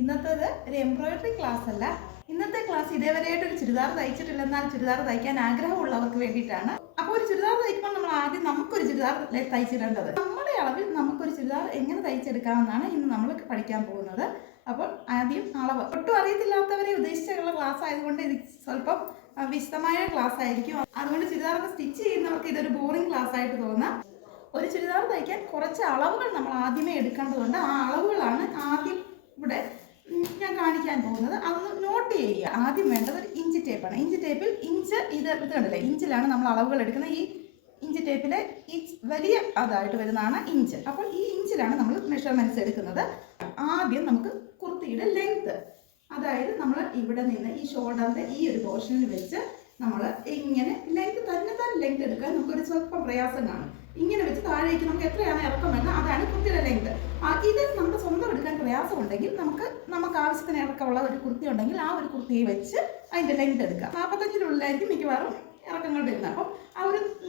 ഇന്നത്തേത് ഒരു embroidery class അല്ല. ഇന്നത്തെ ക്ലാസ് ഇതേവരെയായിട്ട് ഒരു ചുരിദാർ തയ്ച്ചിട്ടില്ല, എന്നാൽ ചുരിദാർ തയ്ക്കാൻ ആഗ്രഹമുള്ളവർക്ക് വേണ്ടിയിട്ടാണ്. അപ്പോൾ ഒരു ചുരിദാർ തയ്ക്കുമ്പോൾ നമ്മൾ ആദ്യം നമുക്കൊരു ചുരിദാർ തയ്ച്ചിടേണ്ടത്. നമ്മുടെ അളവിൽ നമുക്കൊരു ചുരിദാർ എങ്ങനെ തയ്ച്ചെടുക്കാമെന്നാണ് ഇന്ന് നമ്മൾ പഠിക്കാൻ പോകുന്നത്. അപ്പോൾ ആദ്യം അളവ് ഒട്ടും അറിയത്തില്ലാത്തവരെ ഉദ്ദേശിച്ചുള്ള ക്ലാസ് ആയതുകൊണ്ട് ഇത് സ്വല്പം വിശദമായ ക്ലാസ് ആയിരിക്കും. അതുകൊണ്ട് ചുരിദാറൊക്കെ സ്റ്റിച്ച് ചെയ്യുന്നവർക്ക് ഇതൊരു ബോറിംഗ് ക്ലാസ് ആയിട്ട് തോന്നാം. ഒരു ചുരിദാർ തയ്ക്കാൻ കുറച്ച് അളവുകൾ നമ്മൾ ആദ്യമേ എടുക്കേണ്ടതുണ്ട്. ആ അളവുകളാണ് ആദ്യം ഇവിടെ ഞാൻ കാണിക്കാൻ പോകുന്നത്. അതൊന്ന് നോട്ട് ചെയ്യുക. ആദ്യം വേണ്ടത് ഒരു ഇഞ്ച് ടേപ്പാണ്. ഇഞ്ച് ടേപ്പിൽ ഇത് കണ്ടില്ലേ, ഇഞ്ചിലാണ് നമ്മൾ അളവുകൾ എടുക്കുന്നത്. ഈ ഇഞ്ച് ടേപ്പിലെ ഈ വലിയ അതായിട്ട് വരുന്നതാണ് ഇഞ്ച്. അപ്പോൾ ഈ ഇഞ്ചിലാണ് നമ്മൾ മെഷർമെൻറ്റ്സ് എടുക്കുന്നത്. ആദ്യം നമുക്ക് കുർത്തിയുടെ ലെങ്ത്, അതായത് നമ്മൾ ഇവിടെ നിന്ന് ഈ ഷോൾഡറിൻ്റെ ഈ ഒരു പോർഷനിൽ വെച്ച് നമ്മൾ ഇങ്ങനെ ലെങ്ത് തന്നെ ലെങ്ത് എടുക്കാൻ നമുക്കൊരു സ്വല്പം പ്രയാസം കാണും. ഇങ്ങനെ വെച്ച് താഴേക്ക് നമുക്ക് എത്രയാണ് ഇറക്കം വരുന്നത്, അതാണ് കുർത്തിയുടെ ലെങ്ത്. ഇത് നമ്മുടെ സ്വന്തം എടുക്കാൻ പ്രയാസമുണ്ടെങ്കിൽ നമുക്ക് ആവശ്യത്തിന് ഇറക്കമുള്ള ഒരു കുർത്തി ഉണ്ടെങ്കിൽ ആ ഒരു കുർത്തിയെ വെച്ച് അതിൻ്റെ ലെങ്ത് എടുക്കാം. 45-നുള്ളിലായിരിക്കും മിക്കവാറും ഇറക്കങ്ങൾ വരുന്നത്. അപ്പം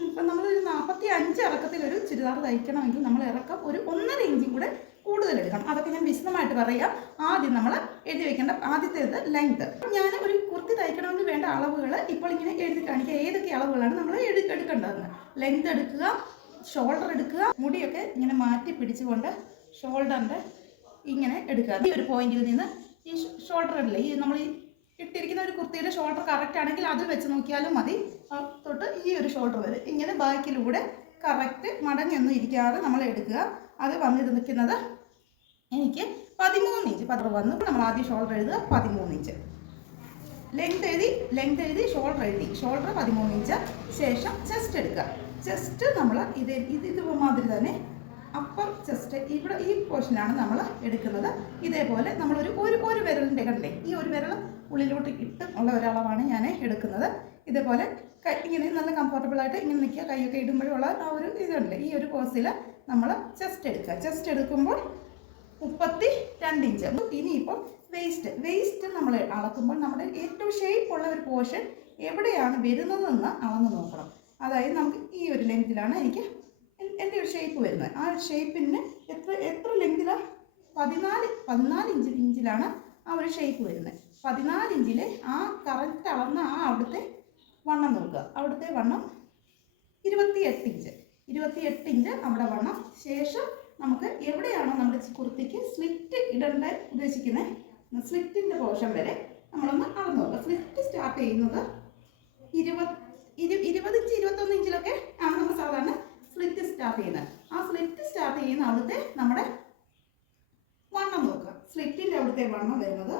ഇപ്പം നമ്മളൊരു 45 ഇറക്കത്തിൽ ഒരു ചുരിദാർ തയ്ക്കണമെങ്കിൽ നമ്മൾ ഇറക്കം ഒരു 1.5 ഇഞ്ചും കൂടെ കൂടുതൽ എടുക്കണം. അതൊക്കെ ഞാൻ വിശദമായിട്ട് പറയാം. ആദ്യം നമ്മൾ എഴുതി വെക്കേണ്ട ആദ്യത്തേത് ലെങ്ത്. ഞാൻ ഒരു കുർത്തി തയ്ക്കണമെങ്കിൽ വേണ്ട അളവുകൾ ഇപ്പോൾ ഇങ്ങനെ എഴുതി കാണിക്കുക. ഏതൊക്കെ അളവുകളാണ് നമ്മൾ എടുക്കേണ്ടതെന്ന്. ലെങ്ത് എടുക്കുക, ഷോൾഡർ എടുക്കുക, മുടിയൊക്കെ ഇങ്ങനെ മാറ്റി പിടിച്ചുകൊണ്ട് ഷോൾഡറിൻ്റെ ഇങ്ങനെ എടുക്കുക. ഈ ഒരു പോയിന്റിൽ നിന്ന് ഈ ഷോൾഡർ ഇല്ലേ, ഈ നമ്മൾ ഇട്ടിരിക്കുന്ന ഒരു കുർത്തിയുടെ ഷോൾഡർ കറക്റ്റ് ആണെങ്കിൽ അതിൽ വെച്ച് നോക്കിയാലും മതി. തൊട്ട് ഈ ഒരു ഷോൾഡർ വരെ ഇങ്ങനെ ബാക്കിലൂടെ കറക്റ്റ് മടങ്ങിയൊന്നും ഇരിക്കാതെ നമ്മൾ എടുക്കുക. അത് വന്നിട്ട് നിൽക്കുന്നത് എനിക്ക് 13 ഇഞ്ച് വന്നു. നമ്മൾ ആദ്യം ഷോൾഡർ എഴുതുക 13 ഇഞ്ച്. ലെങ്ത് എഴുതി ഷോൾഡർ 13 ഇഞ്ച്. ശേഷം ചെസ്റ്റ് എടുക്കുക. ചെസ്റ്റ് നമ്മൾ ഇതുമാതിരി തന്നെ അപ്പർ ചെസ്റ്റ് ഇവിടെ ഈ പോർഷനാണ് നമ്മൾ എടുക്കുന്നത്. ഇതേപോലെ നമ്മളൊരു വിരലിൻ്റെ കണ്ടില്ലേ, ഈ ഒരു വിരൽ ഉള്ളിലോട്ട് ഇട്ട് ഉള്ള ഒരളവാണ് ഞാൻ എടുക്കുന്നത്. ഇതേപോലെ ഇങ്ങനെ നല്ല കംഫർട്ടബിളായിട്ട് ഇങ്ങനെ നിൽക്കുക. കൈയൊക്കെ ഇടുമ്പോഴുള്ള ആ ഒരു ഇതുണ്ട്. ഈ ഒരു പോസിൽ നമ്മൾ ചെസ്റ്റ് എടുക്കുക. ചെസ്റ്റ് എടുക്കുമ്പോൾ 32 ഇഞ്ച്. ഇനിയിപ്പോൾ വേസ്റ്റ് നമ്മൾ അളക്കുമ്പോൾ നമ്മുടെ ഏറ്റവും ഷേപ്പുള്ള ഒരു പോർഷൻ എവിടെയാണ് വരുന്നതെന്ന് അളന്ന് നോക്കണം. അതായത് നമുക്ക് ഈ ഒരു ലെങ്തിലാണ് എനിക്ക് എൻ്റെ ഒരു ഷേപ്പ് വരുന്നത്. ആ ഒരു ഷേപ്പിന് എത്ര ലെങ്തിലാണ് 14 ഇഞ്ചിലാണ് ആ ഒരു ഷേപ്പ് വരുന്നത്. 14 ഇഞ്ചിലെ ആ കറക്റ്റ് അളന്ന ആ അവിടുത്തെ വണ്ണം നോക്കുക. അവിടുത്തെ വണ്ണം 28 ഇഞ്ച് അവിടെ വണ്ണം. ശേഷം നമുക്ക് എവിടെയാണോ നമ്മുടെ കുർത്തിക്ക് സ്ലിറ്റ് ഇടേണ്ട ഉദ്ദേശിക്കുന്നത്, സ്ലിറ്റിൻ്റെ പോർഷൻ വരെ നമ്മളൊന്ന് അളന്ന് നോക്കുക. സ്ലിറ്റ് സ്റ്റാർട്ട് ചെയ്യുന്നത് 21 ഇഞ്ചിലൊക്കെ ആണ് നമ്മൾ സാധാരണ സ്ലിറ്റ് സ്റ്റാർട്ട് ചെയ്യുന്നത്. ആ സ്ലിറ്റ് സ്റ്റാർട്ട് ചെയ്യുന്ന അവിടുത്തെ നമ്മുടെ വണ്ണം നോക്കുക. സ്ലിറ്റിൻ്റെ അവിടുത്തെ വണ്ണം വരുന്നത്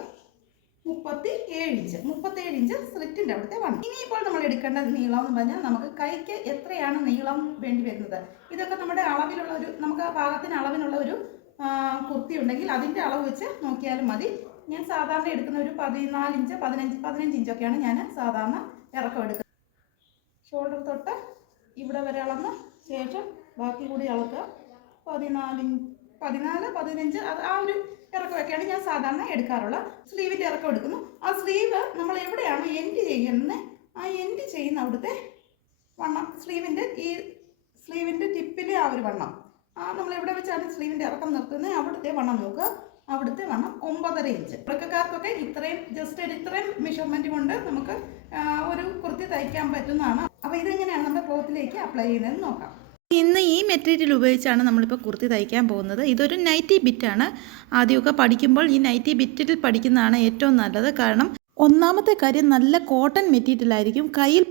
37 ഇഞ്ച് സ്ലിറ്റിൻ്റെ അവിടുത്തെ വണ്ണം. ഇനിയിപ്പോൾ നമ്മൾ എടുക്കേണ്ട നീളം എന്ന് പറഞ്ഞാൽ നമുക്ക് കൈക്ക് എത്രയാണ് നീളം വേണ്ടി വരുന്നത്. ഇതൊക്കെ നമ്മുടെ അളവിലുള്ള നമുക്ക് പാകത്തിന് അളവിനുള്ള ഒരു കുർത്തി ഉണ്ടെങ്കിൽ അതിൻ്റെ അളവ് വെച്ച് നോക്കിയാലും മതി. ഞാൻ സാധാരണ എടുക്കുന്ന ഒരു 14 ഇഞ്ച് 15 ഇഞ്ചൊക്കെയാണ് ഞാൻ സാധാരണ ഇറക്കം എടുക്കുന്നത്. ഷോൾഡർ തൊട്ട് ഇവിടെ വരെ അളന്ന് ശേഷം ബാക്കി കൂടി അളക്കുക. 14-15 അത് ആ ഒരു ഇറക്കമൊക്കെയാണ് ഞാൻ സാധാരണ എടുക്കാറുള്ളത്. സ്ലീവിൻ്റെ ഇറക്കം എടുക്കുന്നു. ആ സ്ലീവ് നമ്മൾ എവിടെയാണ് എൻഡ് ചെയ്യുന്നത്, ആ എൻഡ് ചെയ്യുന്ന അവിടുത്തെ വണ്ണം, സ്ലീവിൻ്റെ ടിപ്പിലെ ആ ഒരു വണ്ണം, നമ്മൾ എവിടെ വെച്ചാണ് സ്ലീവിൻ്റെ ഇറക്കം നിർത്തുന്നത് അവിടുത്തെ വണ്ണം നോക്കുക. അവിടുത്തെ വണ്ണം 9.5 ഇഞ്ച്. തുടക്കക്കാർക്കൊക്കെ ഇത്രയും മെഷർമെൻറ്റ് കൊണ്ട് നമുക്ക് ഒരു കുർത്തി തയ്ക്കാൻ പറ്റുന്നതാണ്. അപ്പോൾ ഇതെങ്ങനെയാണ് നമ്മുടെ ക്ലോത്തിലേക്ക് അപ്ലൈ ചെയ്യുന്നതെന്ന് നോക്കാം. ഇന്ന് ഈ മെറ്റീരിയൽ ഉപയോഗിച്ചാണ് നമ്മളിപ്പോൾ കുർത്തി തയ്ക്കാൻ പോകുന്നത്. ഇതൊരു നൈറ്റി ബിറ്റാണ്. ആദ്യമൊക്കെ പഠിക്കുമ്പോൾ ഈ നൈറ്റി ബിറ്റിൽ പഠിക്കുന്നതാണ് ഏറ്റവും നല്ലത്. കാരണം ഒന്നാമത്തെ കാര്യം നല്ല കോട്ടൺ മെറ്റീരിയൽ ആയിരിക്കും. കയ്യിൽ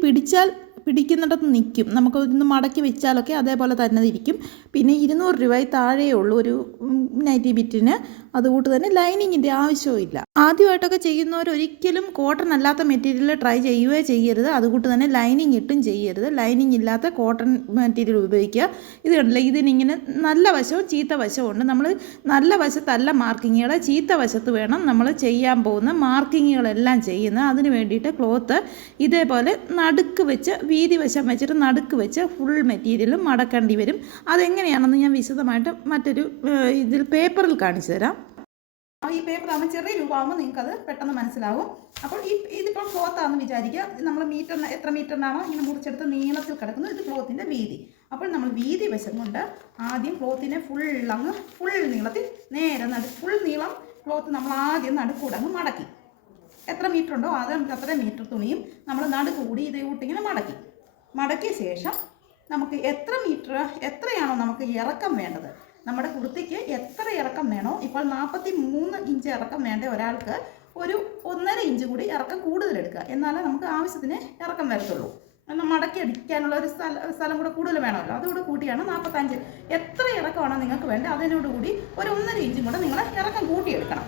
പിടിക്കുന്നിടത്ത് നിൽക്കും. നമുക്ക് ഇന്ന് മടക്കി വെച്ചാലൊക്കെ അതേപോലെ തന്നെ ഇരിക്കും. പിന്നെ 200 രൂപയിൽ താഴെയേ ഉള്ളൂ ഒരു നൈറ്റി ബിറ്റിന്. അതുകൂട്ട് തന്നെ ലൈനിങ്ങിൻ്റെ ആവശ്യമില്ല. ആദ്യമായിട്ടൊക്കെ ചെയ്യുന്നവർ ഒരിക്കലും കോട്ടൺ അല്ലാത്ത മെറ്റീരിയൽ ട്രൈ ചെയ്യുകയോ ചെയ്യരുത്. അതുകൂട്ട് തന്നെ ലൈനിങ് ഇട്ടും ചെയ്യരുത്. ലൈനിങ് ഇല്ലാത്ത കോട്ടൺ മെറ്റീരിയൽ ഉപയോഗിക്കുക. ഇത് കണ്ടില്ല, ഇതിനിങ്ങനെ നല്ല വശവും ചീത്ത വശവും ഉണ്ട്. നമ്മൾ നല്ല വശത്തല്ല മാർക്കിങ്ങുകൾ, ചീത്ത വശത്ത് വേണം നമ്മൾ ചെയ്യാൻ പോകുന്ന മാർക്കിങ്ങുകളെല്ലാം ചെയ്യുന്നത്. അതിന് വേണ്ടിയിട്ട് ക്ലോത്ത് ഇതേപോലെ നടുക്ക് വെച്ച് വീതി വശം വെച്ചിട്ട് നടുക്ക് വെച്ച് ഫുൾ മെറ്റീരിയലും മടക്കേണ്ടി വരും. അതെങ്ങനെയാണെന്ന് ഞാൻ വിശദമായിട്ട് മറ്റൊരു ഇതിൽ പേപ്പറിൽ കാണിച്ചു തരാം. ഈ പേപ്പർ ആകുമ്പോൾ ചെറിയ രൂപമാകുമ്പോൾ നിങ്ങൾക്കത് പെട്ടെന്ന് മനസ്സിലാവും. അപ്പോൾ ഇതിപ്പോൾ ക്ലോത്താണെന്ന് വിചാരിക്കുക. നമ്മൾ എത്ര മീറ്ററിനാണോ ഇങ്ങനെ മുറിച്ചെടുത്ത് നീളത്തിൽ കിടക്കുന്നത്, ഇത് ക്ലോത്തിൻ്റെ വീതി. അപ്പോൾ നമ്മൾ വീതി വശം കൊണ്ട് ആദ്യം ക്ലോത്തിനെ ഫുൾ നീളത്തിൽ നേരെ ഫുൾ നീളം ക്ലോത്ത് നമ്മൾ ആദ്യം നടുക്കൂടെ അങ്ങ് മടക്കി. എത്ര മീറ്റർ ഉണ്ടോ അത്ര മീറ്റർ തുണിയും നമ്മൾ നടുക്കൂടി ഇത് കൂട്ടിങ്ങനെ മടക്കിയ ശേഷം നമുക്ക് എത്രയാണോ നമുക്ക് ഇറക്കം വേണ്ടത്, നമ്മുടെ കുർത്തിക്ക് എത്ര ഇറക്കം വേണോ, ഇപ്പോൾ 43 ഇഞ്ച് ഇറക്കം വേണ്ട ഒരാൾക്ക് ഒരു 1.5 ഇഞ്ച് കൂടി ഇറക്കം കൂടുതൽ എടുക്കുക. എന്നാലേ നമുക്ക് ആവശ്യത്തിന് ഇറക്കം വരത്തുള്ളൂ. എന്നാൽ മടക്കി അടിക്കാനുള്ള ഒരു സ്ഥലം കൂടെ കൂടുതൽ വേണമല്ലോ, അതുകൂടെ കൂട്ടിയാണ് 45. എത്ര ഇറക്കമാണോ നിങ്ങൾക്ക് വേണ്ടത് അതിനോടുകൂടി ഒരു 1.5 ഇഞ്ചും കൂടെ നിങ്ങൾ ഇറക്കം കൂട്ടിയെടുക്കണം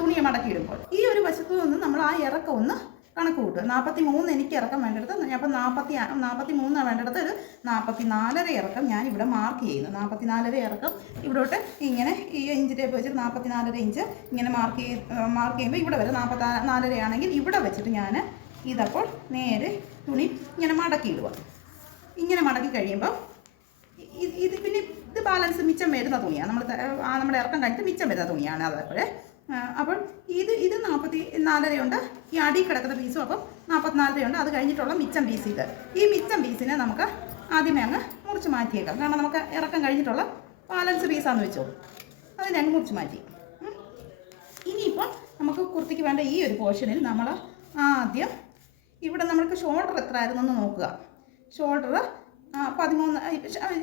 തുണിയെ മടക്കിയിടുമ്പോൾ. ഈ ഒരു വശത്തു നിന്ന് നമ്മൾ ആ ഇറക്കം ഒന്ന് കണക്ക് കൂട്ടുക. 43 എനിക്ക് ഇറക്കം വേണ്ടിടത്ത്, അപ്പം 43 വേണ്ടിടത്ത് ഒരു 44 ഇറക്കം ഞാൻ ഇവിടെ മാർക്ക് ചെയ്യുന്നു. 44 ഇറക്കം ഇവിടോട്ട് ഇങ്ങനെ ഈ ഇഞ്ച് ടേപ്പ് വെച്ചിട്ട് 44 ഇഞ്ച് ഇങ്ങനെ മാർക്ക് ചെയ്യുമ്പോൾ ഇവിടെ വരെ 44 ആണെങ്കിൽ ഇവിടെ വെച്ചിട്ട് ഞാൻ ഇതപ്പോൾ നേരെ തുണി ഇങ്ങനെ മടക്കിയിടുക. ഇങ്ങനെ മടക്കി കഴിയുമ്പോൾ പിന്നെ ഇത് ബാലൻസ് മിച്ചം വരുന്ന തുണിയാണ്, നമ്മുടെ ഇറക്കം കഴിഞ്ഞിട്ട് മിച്ചം വരുന്ന തുണിയാണ് അതപ്പോഴേ. അപ്പോൾ ഇത് 44 ഉണ്ട്, ഈ അടി കിടക്കുന്ന പീസും അപ്പം 44 ഉണ്ട്. അത് കഴിഞ്ഞിട്ടുള്ള മിച്ചം പീസ് ഈ മിച്ചം പീസിനെ നമുക്ക് ആദ്യമേ അങ്ങ് മുറിച്ച് മാറ്റിയേക്കാം. കാരണം നമുക്ക് ഇറക്കം കഴിഞ്ഞിട്ടുള്ള ബാലൻസ് പീസാന്ന് വെച്ചോ, അതിനെ അങ്ങ് മുറിച്ച് മാറ്റി. ഇനിയിപ്പോൾ നമുക്ക് കുർത്തിക്ക് വേണ്ട ഈ ഒരു പോർഷനിൽ നമ്മൾ ആദ്യം ഇവിടെ നമ്മൾക്ക് ഷോൾഡർ എത്ര ആയിരുന്നു എന്ന് നോക്കുക. ഷോൾഡർ 13.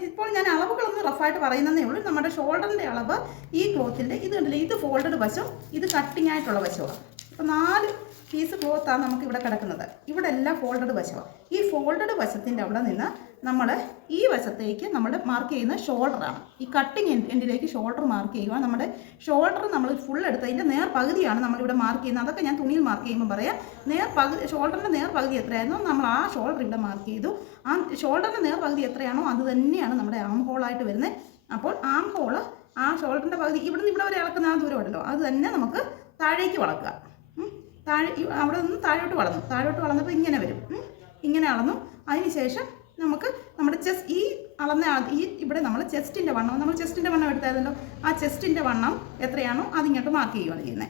ഇപ്പോൾ ഞാൻ അളവുകളൊന്നും റഫായിട്ട് പറയുന്നതേ ഉള്ളൂ. നമ്മുടെ ഷോൾഡറിൻ്റെ അളവ് ഈ ക്ലോത്തിൻ്റെ ഇത് കണ്ടില്ലേ, ഇത് ഫോൾഡഡ് വശം, ഇത് കട്ടിങ് ആയിട്ടുള്ള വശമാണ്. അപ്പോൾ 4 പീസ് ക്ലോത്താണ് നമുക്ക് ഇവിടെ കിടക്കുന്നത്. ഇവിടെ എല്ലാം ഫോൾഡഡ് വശമാണ്. ഈ ഫോൾഡഡ് വശത്തിൻ്റെ അവിടെ നിന്ന് നമ്മൾ ഈ വശത്തേക്ക് നമ്മൾ മാർക്ക് ചെയ്യുന്ന ഷോൾഡറാണ്. ഈ കട്ടിങ് എൻഡിലേക്ക് ഷോൾഡർ മാർക്ക് ചെയ്യുക. നമ്മുടെ ഷോൾഡർ നമ്മൾ ഫുൾ എടുത്തതിൻ്റെ പകുതിയാണ് നമ്മളിവിടെ മാർക്ക് ചെയ്യുന്നത്. അതൊക്കെ ഞാൻ തുണിയിൽ മാർക്ക് ചെയ്യുമ്പോൾ പറയാം. ഷോൾഡറിൻ്റെ പകുതി എത്രയായിരുന്നോ നമ്മൾ ആ ഷോൾഡർ ഇവിടെ മാർക്ക് ചെയ്തു. ആ ഷോൾഡറിൻ്റെ പകുതി എത്രയാണോ അത് തന്നെയാണ് നമ്മുടെ ആം ഹോളായിട്ട് വരുന്നത്. അപ്പോൾ ആം ഹോള് ആ ഷോൾഡറിൻ്റെ പകുതി ഇവിടെ നിന്ന് ഇവിടെ വരെ ഇളക്കുന്ന ആ ദൂരം ഉണ്ടല്ലോ, അത് തന്നെ നമുക്ക് താഴേക്ക് വളക്കുക. അവിടെ നിന്ന് താഴോട്ട് വളർന്നപ്പോൾ ഇങ്ങനെ വരും. ഇങ്ങനെ അളന്നു. അതിനുശേഷം നമുക്ക് നമ്മുടെ ഇവിടെ നമ്മൾ ചെസ്റ്റിൻ്റെ വണ്ണം എടുത്തായിരുന്നല്ലോ, ആ ചെസ്റ്റിൻ്റെ വണ്ണം എത്രയാണോ അതിങ്ങോട്ട് മാർക്ക് ചെയ്യുകയാണ് ചെയ്യുന്നത്.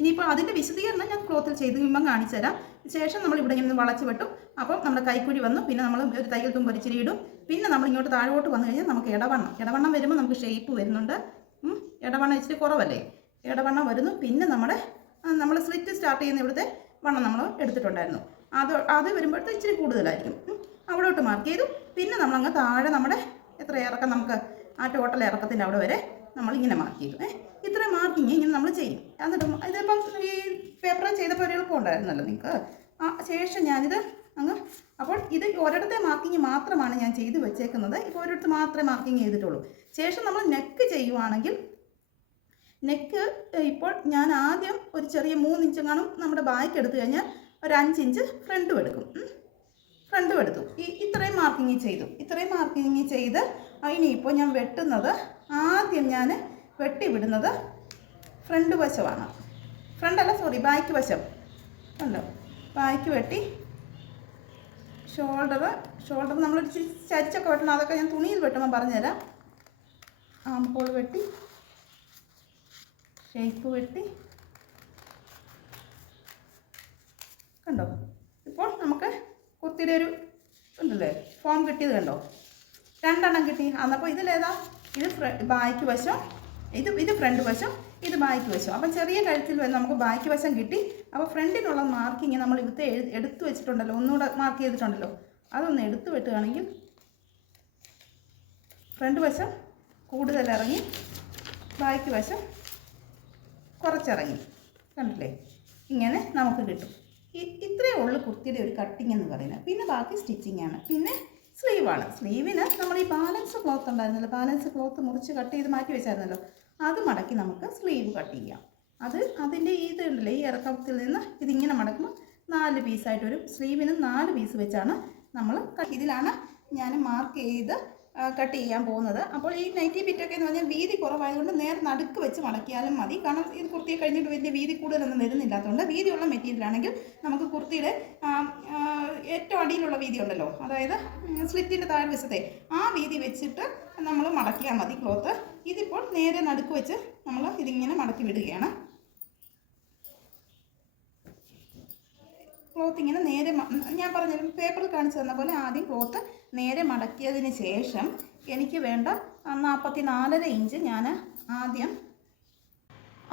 ഇനിയിപ്പോൾ അതിൻ്റെ വിശദീകരണം ഞാൻ ക്ലോത്തിൽ ചെയ്ത് കഴിയുമ്പം കാണിച്ചു തരാം. ശേഷം നമ്മൾ ഇവിടെ ഇങ്ങനെ വളച്ച് വെട്ടും. അപ്പം നമ്മുടെ കൈക്കുഴി വന്നു, പിന്നെ നമ്മൾ ഒരു തയ്യൽ തുമ്പ് ഇച്ചിരി ഇടും. പിന്നെ നമ്മൾ ഇങ്ങോട്ട് താഴോട്ട് വന്നു കഴിഞ്ഞാൽ നമുക്ക് ഇടവണ്ണം വരുമ്പോൾ നമുക്ക് ഷേപ്പ് വരുന്നുണ്ട്. ഇടവണ്ണം ഇച്ചിരി കുറവല്ലേ, ഇടവണ്ണം വരുന്നു. പിന്നെ നമ്മൾ സ്ലിറ്റ് സ്റ്റാർട്ട് ചെയ്യുന്ന ഇവിടുത്തെ വണ്ണം നമ്മൾ എടുത്തിട്ടുണ്ടായിരുന്നു, അത് വരുമ്പോഴത്തെ ഇച്ചിരി കൂടുതലായിരിക്കും. അവിടോട്ട് മാർക്ക് ചെയ്തു. പിന്നെ നമ്മളങ്ങ് താഴെ നമ്മുടെ എത്ര ഇറക്കം നമുക്ക് ആ ടോട്ടൽ ഇറക്കത്തിൻ്റെ അവിടെ വരെ നമ്മളിങ്ങനെ മാർക്ക് ചെയ്തു. ഇത്ര മാർക്കിങ് ഇങ്ങനെ നമ്മൾ ചെയ്യും. എന്നിട്ട് ഇതിപ്പം ഈ പേപ്പർ ചെയ്തപ്പോൾ ഒരു എളുപ്പം ഉണ്ടായിരുന്നല്ലോ നിങ്ങൾക്ക്. ശേഷം ഞാനിത് അപ്പോൾ ഇത് ഒരിടത്തെ മാർക്കിങ് മാത്രമാണ് ഞാൻ ചെയ്ത് വെച്ചേക്കുന്നത്. ഇപ്പോൾ ഒരിടത്ത് മാത്രമേ മാർക്കിങ് ചെയ്തിട്ടുള്ളൂ. ശേഷം നമ്മൾ നെക്ക് ചെയ്യുവാണെങ്കിൽ നെക്ക് ഇപ്പോൾ ഞാൻ ആദ്യം ഒരു ചെറിയ 3 ഇഞ്ച് കാണും നമ്മുടെ ബാക്ക് എടുത്തു കഴിഞ്ഞാൽ ഒരു 5 ഇഞ്ച് ഫ്രണ്ടും എടുത്തു. ഇത്രയും മാർക്കിങ് ചെയ്ത് ഇനിയിപ്പോൾ ഞാൻ വെട്ടുന്നത് ആദ്യം ഞാൻ വെട്ടിവിടുന്നത് ഫ്രണ്ട് വശമാണ്. ബാക്ക് വശം ഉണ്ടോ, ബാക്ക് വെട്ടി ഷോൾഡർ നമ്മളൊരു ചരിച്ചൊക്കെ വെട്ടണം. അതൊക്കെ ഞാൻ തുണിയിൽ വെട്ടുമ്പോൾ പറഞ്ഞുതരാം. ആം ഹോൾ വെട്ടി, ഷേപ്പ് വെട്ടി, കണ്ടോ. ഇപ്പോൾ നമുക്ക് കുർത്തിയുടെ ഒരു ഉണ്ടല്ലേ ഫോം കിട്ടിയത് കണ്ടോ, 2 എണ്ണം കിട്ടി. അപ്പോൾ ഇതിലേതാ, ഇത് ബാക്ക് വശം, ഇത് ഫ്രണ്ട് വശം, ഇത് ബാക്ക് വശം. അപ്പം ചെറിയ കഴുത്തിൽ വന്ന് നമുക്ക് ബാക്ക് വശം കിട്ടി. അപ്പോൾ ഫ്രണ്ടിനുള്ള മാർക്കിങ് നമ്മൾ ഇവിടുത്തെ എടുത്തു വെച്ചിട്ടുണ്ടല്ലോ, ഒന്നുകൂടെ മാർക്ക് ചെയ്തിട്ടുണ്ടല്ലോ, അതൊന്ന് എടുത്തു വെട്ടുകയാണെങ്കിൽ ഫ്രണ്ട് വശം കൂടുതൽ ഇറങ്ങി, ബാക്ക് വശം കുറച്ചിറങ്ങി, കണ്ടില്ലേ, ഇങ്ങനെ നമുക്ക് കിട്ടും. ഇത്രയേ ഉള്ളൂ കുർത്തിയുടെ ഒരു കട്ടിങ് എന്ന് പറയുന്നത്. പിന്നെ ബാക്കി സ്റ്റിച്ചിങ് ആണ്. പിന്നെ സ്ലീവാണ്. സ്ലീവിന് നമ്മൾ ഈ ബാലൻസ് ക്ലോത്ത് ഉണ്ടായിരുന്നല്ലോ, ബാലൻസ് ക്ലോത്ത് മുറിച്ച് കട്ട് ചെയ്ത് മാറ്റി വെച്ചായിരുന്നല്ലോ, അത് മടക്കി നമുക്ക് സ്ലീവ് കട്ട് ചെയ്യാം. അതിൻ്റെ ഇത് ഉണ്ടല്ലോ, ഈ ഇറക്കത്തിൽ നിന്ന് ഇതിങ്ങനെ മടക്കുമ്പോൾ 4 പീസായിട്ട് വരും. സ്ലീവിന് 4 പീസ് വെച്ചാണ് നമ്മൾ ഇതിലാണ് ഞാൻ മാർക്ക് ചെയ്ത് കട്ട് ചെയ്യാൻ പോകുന്നത്. അപ്പോൾ ഈ നൈറ്റി ബിറ്റൊക്കെ എന്ന് പറഞ്ഞാൽ വീതി കുറവായതുകൊണ്ട് നേരെ നടുക്ക് വെച്ച് മടക്കിയാലും മതി. കാരണം ഇത് കുർത്തിയെ കഴിഞ്ഞിട്ട് വലിയ വീതി കൂടുതലൊന്നും വരുന്നില്ലാത്തതുകൊണ്ട് വീതിയുള്ള മെറ്റീരിയലാണെങ്കിൽ നമുക്ക് കുർത്തിയുടെ ഏറ്റവും അടിയിലുള്ള വീതി ഉണ്ടല്ലോ, അതായത് സ്ലിറ്റിൻ്റെ താഴ്വശത്തെ ആ വീതി വെച്ചിട്ട് നമ്മൾ മടക്കിയാൽ മതി ക്ലോത്ത്. ഇതിപ്പോൾ നേരെ നടുക്ക് വെച്ച് നമ്മൾ ഇതിങ്ങനെ മടക്കി വിടുകയാണ്. ക്ലോത്ത് ഇങ്ങനെ നേരെ ഞാൻ പറഞ്ഞ പേപ്പറിൽ കാണിച്ചു തന്ന പോലെ ആദ്യം ക്ലോത്ത് നേരെ മടക്കിയതിന് ശേഷം എനിക്ക് വേണ്ട 44.5 ഇഞ്ച് ഞാൻ ആദ്യം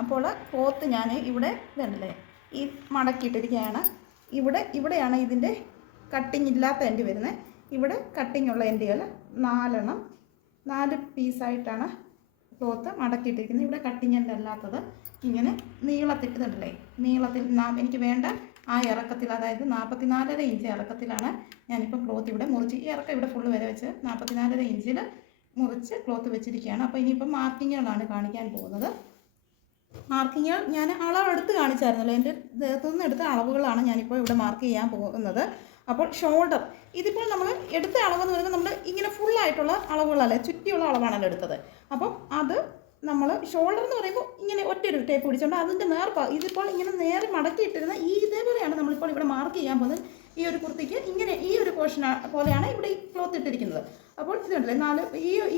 അപ്പോൾ ക്ലോത്ത് ഞാൻ ഇവിടെ ഇതുണ്ടല്ലേ ഈ മടക്കിയിട്ടിരിക്കുകയാണ്. ഇവിടെയാണ് ഇതിൻ്റെ കട്ടിങ് ഇല്ലാത്ത എൻഡ് വരുന്നത്. ഇവിടെ കട്ടിങ് ഉള്ള എൻഡുകൾ 4 പീസായിട്ടാണ് ക്ലോത്ത് മടക്കിയിട്ടിരിക്കുന്നത്. ഇവിടെ കട്ടിങ് എൻ്റെ അല്ലാത്തത് ഇങ്ങനെ നീളത്തിട്ടുണ്ടല്ലേ, നീളത്തിൽ എനിക്ക് വേണ്ട ആ ഇറക്കത്തിൽ, അതായത് 44.5 ഇഞ്ച് ഇറക്കത്തിലാണ് ഞാനിപ്പോൾ ക്ലോത്ത് ഇവിടെ മുറിച്ച്, ഈ ഇറക്കം ഇവിടെ ഫുള്ള് വരെ വെച്ച് 44.5 ഇഞ്ചിൽ മുറിച്ച് ക്ലോത്ത് വെച്ചിരിക്കുകയാണ്. അപ്പോൾ ഇനിയിപ്പോൾ മാർക്കിങ്ങുകളാണ് കാണിക്കാൻ പോകുന്നത്. മാർക്കിങ്ങുകൾ ഞാൻ അളവെടുത്ത് കാണിച്ചായിരുന്നല്ലോ, എൻ്റെ ദേഹത്തുനിന്ന് എടുത്ത അളവുകളാണ് ഞാനിപ്പോൾ ഇവിടെ മാർക്ക് ചെയ്യാൻ പോകുന്നത്. അപ്പോൾ ഷോൾഡർ, ഇതിപ്പോൾ നമ്മൾ എടുത്ത അളവെന്ന് പറയുന്നത് നമ്മൾ ഇങ്ങനെ ഫുള്ളായിട്ടുള്ള അളവുകളല്ലേ, ചുറ്റിയുള്ള അളവാണല്ലോ എടുത്തത്. അപ്പം അത് നമ്മൾ ഷോൾഡർ എന്ന് പറയുമ്പോൾ ഇങ്ങനെ ഒറ്റൊരു ടേപ്പ് പിടിച്ചുകൊണ്ട് അതിൻ്റെ ഇതിപ്പോൾ ഇങ്ങനെ നേരെ മടക്കിയിട്ടിരുന്ന ഇതേപോലെയാണ് നമ്മളിപ്പോൾ ഇവിടെ മാർക്ക് ചെയ്യാൻ പോകുന്നത്. ഈ ഒരു കുർത്തിക്ക് ഇങ്ങനെ ഈ ഒരു പോർഷൻ പോലെയാണ് ഇവിടെ ഈ ക്ലോത്ത് ഇട്ടിരിക്കുന്നത്. അപ്പോൾ ഇതുണ്ടല്ലേ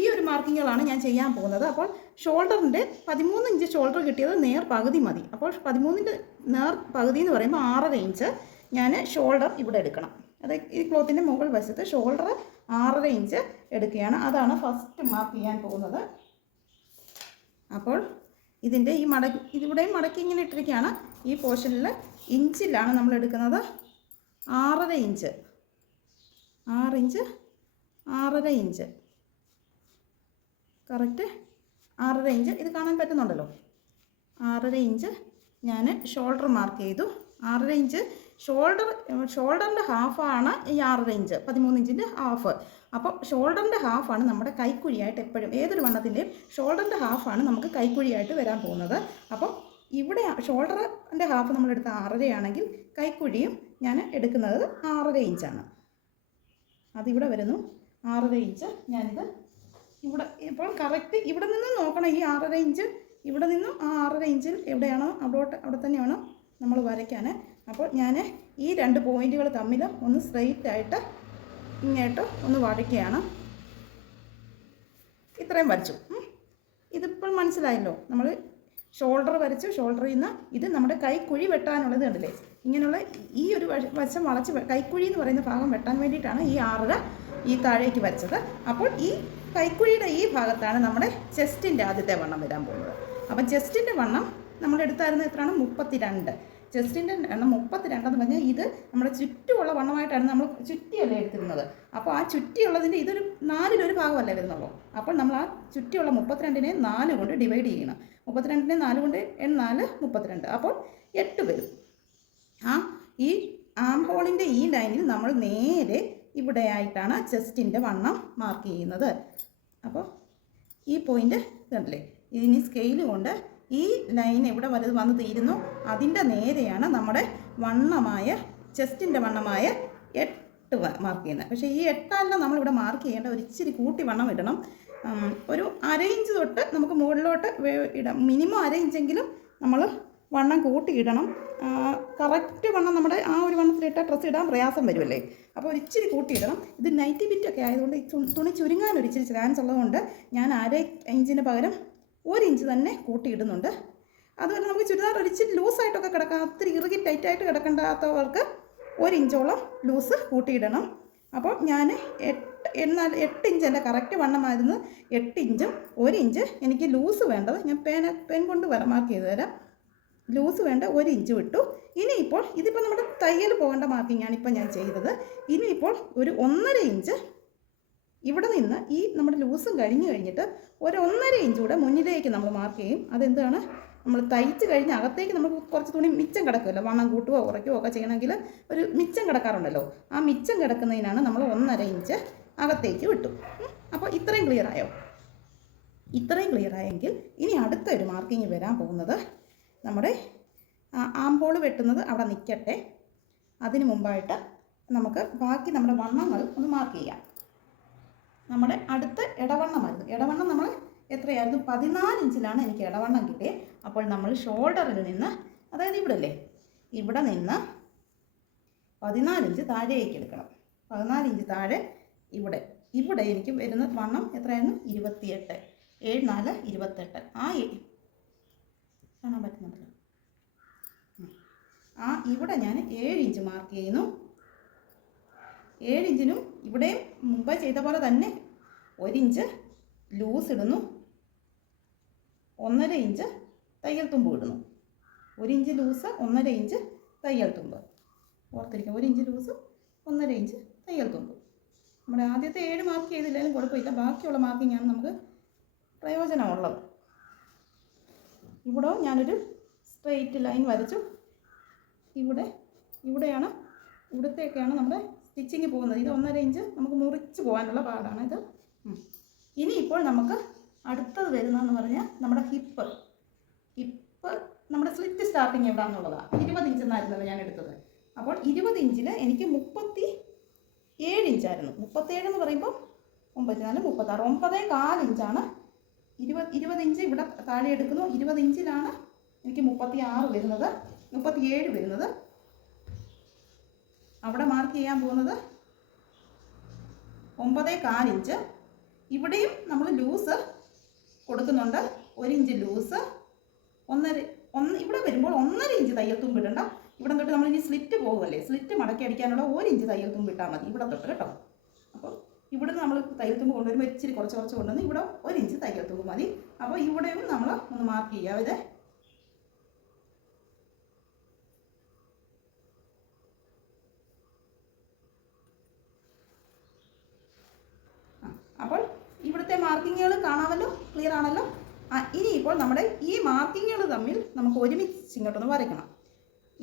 ഈ ഒരു മാർക്കിങ്ങുകളാണ് ഞാൻ ചെയ്യാൻ പോകുന്നത്. അപ്പോൾ ഷോൾഡറിൻ്റെ 13 ഇഞ്ച് ഷോൾഡർ കിട്ടിയത് നേർ പകുതി മതി. അപ്പോൾ 13ൻ്റെ നേർ പകുതി എന്ന് പറയുമ്പോൾ 6.5 ഇഞ്ച് ഞാൻ ഷോൾഡർ ഇവിടെ എടുക്കണം. അത് ഈ ക്ലോത്തിൻ്റെ മുകൾ വശത്ത് ഷോൾഡർ 6.5 ഇഞ്ച് എടുക്കുകയാണ്. അതാണ് ഫസ്റ്റ് മാർക്ക് ചെയ്യാൻ പോകുന്നത്. അപ്പോൾ ഇതിൻ്റെ ഇതിവിടെയും മടക്കി ഇങ്ങനെ ഇട്ടിരിക്കുകയാണ്. ഈ പോർഷനിൽ ഇഞ്ചിലാണ് നമ്മൾ എടുക്കുന്നത്. 6.5 ഇഞ്ച്, 6.5 ഇഞ്ച് കറക്റ്റ് 6.5 ഇഞ്ച്. ഇത് കാണാൻ പറ്റുന്നുണ്ടല്ലോ. 6.5 ഇഞ്ച് ഞാൻ ഷോൾഡർ മാർക്ക് ചെയ്തു. 6.5 ഇഞ്ച് ഷോൾഡറിൻ്റെ ഹാഫാണ് ഈ 6.5 ഇഞ്ച്, 13 ഇഞ്ചിൻ്റെ ഹാഫ്. അപ്പോൾ ഷോൾഡറിൻ്റെ ഹാഫാണ് നമ്മുടെ കൈക്കുഴിയായിട്ട് എപ്പോഴും ഏതൊരു വണ്ണത്തിൻ്റെയും ഷോൾഡറിൻ്റെ ഹാഫാണ് നമുക്ക് കൈക്കുഴിയായിട്ട് വരാൻ പോകുന്നത്. അപ്പോൾ ഇവിടെ ഷോൾഡറിൻ്റെ ഹാഫ് നമ്മളെടുത്ത 6.5 ആണെങ്കിൽ കൈക്കുഴിയും ഞാൻ എടുക്കുന്നത് 6.5 ഇഞ്ചാണ്. അതിവിടെ വരുന്നു 6.5 ഇഞ്ച്. ഞാനിത് ഇവിടെ ഇപ്പോൾ കറക്റ്റ് ഇവിടെ നിന്ന് നോക്കണം. ഈ 6.5 ഇഞ്ച് ഇവിടെ നിന്നും ആ 6.5 ഇഞ്ചിൽ എവിടെയാണോ അവിടെ തന്നെയാണ് നമ്മൾ വരയ്ക്കാൻ. അപ്പോൾ ഞാൻ ഈ 2 പോയിൻറ്റുകൾ തമ്മിൽ ഒന്ന് സ്ട്രെയിറ്റ് ആയിട്ട് ഇങ്ങോട്ട് ഒന്ന് വരയ്ക്കുകയാണ്. ഇത്രയും വരച്ചു. ഇതിപ്പോൾ മനസ്സിലായല്ലോ. നമ്മൾ ഷോൾഡർ വരച്ചു. ഷോൾഡറിൽ നിന്ന് ഇത് നമ്മുടെ കൈക്കുഴി വെട്ടാനുള്ളത് കണ്ടില്ലേ, ഇങ്ങനെയുള്ള ഈ ഒരു വശം വളച്ച് കൈക്കുഴി എന്ന് പറയുന്ന ഭാഗം വെട്ടാൻ വേണ്ടിയിട്ടാണ് ഈ 6 ഈ താഴേക്ക് വരച്ചത്. അപ്പോൾ ഈ കൈക്കുഴിയുടെ ഈ ഭാഗത്താണ് നമ്മുടെ ചെസ്റ്റിൻ്റെ ആദ്യത്തെ വണ്ണം വരാൻ പോകുന്നത്. അപ്പം ചെസ്റ്റിൻ്റെ വണ്ണം നമ്മളെടുത്തായിരുന്ന എത്രയാണ്? 32. ചെസ്റ്റിൻ്റെ എണ്ണം 32 എന്ന് പറഞ്ഞാൽ ഇത് നമ്മുടെ ചുറ്റുമുള്ള വണ്ണമായിട്ടാണ് നമ്മൾ ചുറ്റിയല്ലേ എടുത്തിരുന്നത്. അപ്പോൾ ആ ചുറ്റിയുള്ളതിൻ്റെ ഇതൊരു 4-1 ഭാഗമല്ലേ വരുന്നുള്ളൂ. അപ്പോൾ നമ്മൾ ആ ചുറ്റിയുള്ള 32നെ 4 കൊണ്ട് ഡിവൈഡ് ചെയ്യണം. 32നെ 4 കൊണ്ട് 4 32, അപ്പോൾ 8 വരും. ഈ ആം ഹോളിൻ്റെ ഈ ലൈനിൽ നമ്മൾ നേരെ ഇവിടെയായിട്ടാണ് ചെസ്റ്റിൻ്റെ വണ്ണം മാർക്ക് ചെയ്യുന്നത്. അപ്പോൾ ഈ പോയിൻ്റ് ഇതുണ്ടല്ലേ, ഇതിന് സ്കെയിൽ കൊണ്ട് ഈ ലൈൻ എവിടെ വന്ന് തീരുന്നു അതിൻ്റെ നേരെയാണ് നമ്മുടെ വണ്ണമായ ചെസ്റ്റിൻ്റെ വണ്ണമായ 8 മാർക്ക് ചെയ്യുന്നത്. പക്ഷേ ഈ 8 നമ്മളിവിടെ മാർക്ക് ചെയ്യേണ്ട, ഒരു ഇച്ചിരി കൂട്ടി വണ്ണം ഇടണം. ഒരു 1/2 ഇഞ്ച് തൊട്ട് നമുക്ക് മുകളിലോട്ട് ഇടാം. മിനിമം 1/2 ഇഞ്ചെങ്കിലും നമ്മൾ വണ്ണം കൂട്ടി ഇടണം. കറക്റ്റ് വണ്ണം നമ്മുടെ ആ ഒരു വണ്ണത്തിലിട്ട ഡ്രസ്സ് ഇടാൻ പ്രയാസം വരുമല്ലേ. അപ്പോൾ ഒരു ഇച്ചിരി കൂട്ടി ഇടണം. ഇത് നൈറ്റി ബിറ്റൊക്കെ ആയതുകൊണ്ട് ഈ തുണി ചുരുങ്ങാൻ ഒരു ഇച്ചിരി ചാൻസ് ഉള്ളതുകൊണ്ട് ഞാൻ 1/2 ഇഞ്ചിന് പകരം 1 ഇഞ്ച് തന്നെ കൂട്ടിയിടുന്നുണ്ട്. അതുപോലെ നമുക്ക് ചുരിദാർ ഒരു ഇച്ചിരി ലൂസായിട്ടൊക്കെ കിടക്കാം, ഒത്തിരി ഇറുകി ടൈറ്റായിട്ട് കിടക്കേണ്ടാത്തവർക്ക് 1 ഇഞ്ചോളം ലൂസ് കൂട്ടിയിടണം. അപ്പോൾ ഞാൻ 8 ഇഞ്ച് എൻ്റെ കറക്റ്റ് വണ്ണമായിരുന്നു. 8 ഇഞ്ചും 1 ഇഞ്ച് എനിക്ക് ലൂസ് വേണ്ടത് ഞാൻ പെൻ കൊണ്ട് മാർക്ക് ചെയ്ത് തരാം. ലൂസ് വേണ്ട 1 ഇഞ്ച് വിട്ടു. ഇനിയിപ്പോൾ ഇതിപ്പോൾ നമ്മുടെ തയ്യൽ പോകേണ്ട മാർക്കിങ്ങാണ് ഇപ്പോൾ ഞാൻ ചെയ്തത്. ഇനിയിപ്പോൾ ഒരു 1.5 ഇഞ്ച് ഇവിടെ നിന്ന് ഈ നമ്മുടെ ലൂസും കഴിഞ്ഞിട്ട് ഒരു 1.5 ഇഞ്ച് കൂടെ മുന്നിലേക്ക് നമ്മൾ മാർക്ക് ചെയ്യും. അതെന്താണ്, നമ്മൾ തയ്ച്ച് കഴിഞ്ഞ് അകത്തേക്ക് നമുക്ക് കുറച്ച് തുണി മിച്ചം കിടക്കുമല്ലോ, വണ്ണം കൂട്ടുകയോ കുറയ്ക്കുകയോ ഒക്കെ ചെയ്യണമെങ്കിൽ ഒരു മിച്ചം കിടക്കാറുണ്ടല്ലോ. ആ മിച്ചം കിടക്കുന്നതിനാണ് നമ്മൾ 1.5 ഇഞ്ച് അകത്തേക്ക് വിട്ടു. അപ്പോൾ ഇത്രയും ക്ലിയറായോ? ഇത്രയും ക്ലിയറായെങ്കിൽ ഇനി അടുത്തൊരു മാർക്കിങ് വരാൻ പോകുന്നത് നമ്മുടെ ആം ഹോൾ വെട്ടുന്നത് അവിടെ നിൽക്കട്ടെ. അതിന് മുമ്പായിട്ട് നമുക്ക് ബാക്കി നമ്മുടെ വണ്ണങ്ങൾ ഒന്ന് മാർക്ക് ചെയ്യാം. നമ്മുടെ അടുത്ത ഇടവണ്ണമായിരുന്നു. ഇടവണ്ണം നമ്മൾ എത്രയായിരുന്നു? 14 ഇഞ്ചിലാണ് എനിക്ക് ഇടവണ്ണം കിട്ടിയത്. അപ്പോൾ നമ്മൾ ഷോൾഡറിൽ നിന്ന്, അതായത് ഇവിടെ അല്ലേ, ഇവിടെ നിന്ന് 14 ഇഞ്ച് താഴേക്ക് എടുക്കണം. 14 ഇഞ്ച് താഴെ ഇവിടെ എനിക്ക് വരുന്ന വണ്ണം എത്രയായിരുന്നു? 28. 7 4 28. കാണാൻ പറ്റുന്നുണ്ടല്ലോ. ഇവിടെ ഞാൻ 7 ഇഞ്ച് മാർക്ക് ചെയ്യുന്നു. 7 ഇഞ്ചിനും ഇവിടെയും മുമ്പ് ചെയ്ത പോലെ തന്നെ 1 ഇഞ്ച് ലൂസ് ഇടുന്നു. 1.5 ഇഞ്ച് തയ്യൽ തുമ്പ് ഇടുന്നു. 1 ഇഞ്ച് ലൂസ് 1.5 ഇഞ്ച് തയ്യൽ തുമ്പ്. ഓർത്തിരിക്കുക, 1 ഇഞ്ച് ലൂസ് 1.5 ഇഞ്ച് തയ്യൽ തുമ്പ്. നമ്മുടെ ആദ്യത്തെ 7 മാർക്ക് ചെയ്തില്ലെങ്കിലും കുഴപ്പമില്ല, ബാക്കിയുള്ള മാർക്കിങ്ങാണ് നമുക്ക് പ്രയോജനമുള്ളത്. ഇവിടെ ഞാനൊരു സ്ട്രെയിറ്റ് ലൈൻ വരച്ചു. ഇവിടത്തേക്കാണ് നമ്മുടെ സ്റ്റിച്ചിങ് പോകുന്നത്. ഇത് 1.5 ഇഞ്ച് നമുക്ക് മുറിച്ച് പോകാനുള്ള പാടാണ് ഇത്. ഇനി ഇപ്പോൾ നമുക്ക് അടുത്തത് വരുന്നതെന്ന് പറഞ്ഞാൽ നമ്മുടെ ഹിപ്പ് നമ്മുടെ സ്ലിറ്റ് സ്റ്റാർട്ടിങ് എവിടെയാണെന്നുള്ളതാണ്. 20 ഇഞ്ച് എന്നായിരുന്നല്ലോ ഞാൻ എടുത്തത്. അപ്പോൾ 20 ഇഞ്ചിൽ എനിക്ക് 37 ഇഞ്ചായിരുന്നു. 37 എന്ന് പറയുമ്പോൾ 9 4 36 9.4 ഇഞ്ചാണ്. 20 ഇഞ്ച് ഇവിടെ താഴെ എടുക്കുന്നു. 20 ഇഞ്ചിലാണ് എനിക്ക് 36 വരുന്നത്, 37 വരുന്നത്. അവിടെ മാർക്ക് ചെയ്യാൻ പോകുന്നത് 9.4 ഇഞ്ച്. ഇവിടെയും നമ്മൾ ലൂസ് കൊടുക്കുന്നുണ്ട്. 1 ഇഞ്ച് ലൂസ്, ഇവിടെ വരുമ്പോൾ 1.5 ഇഞ്ച് തയ്യൽ തുമ്പ് ഇടണ്ട. ഇവിടെ തൊട്ട് നമ്മൾ ഇനി സ്ലിറ്റ് പോകുമല്ലേ, സ്ലിറ്റ് മടക്കി അടിക്കാനുള്ള 1 ഇഞ്ച് തയ്യൽ തുമ്പ് ഇട്ടാൽ മതി ഇവിടെ തൊട്ട് കേട്ടോ. അപ്പോൾ ഇവിടുന്ന് നമ്മൾ തയ്യൽ തുമ്പ് കൊണ്ടുവരുമ്പോൾ ഇച്ചിരി കുറച്ച് കൊണ്ടുവന്ന് ഇവിടെ 1 ഇഞ്ച് തയ്യൽ തുമ്പ് മതി. അപ്പോൾ ഇവിടെയും നമ്മൾ ഒന്ന് മാർക്ക് ചെയ്യാം. ഇത് അപ്പോൾ ഇവിടുത്തെ മാർക്കിങ്ങുകൾ കാണാമല്ലോ, ക്ലിയർ ആണല്ലോ. ഇനിയിപ്പോൾ നമ്മുടെ ഈ മാർക്കിങ്ങുകൾ തമ്മിൽ നമുക്ക് ഒരുമിച്ച് ഇങ്ങോട്ടൊന്ന് വരയ്ക്കണം.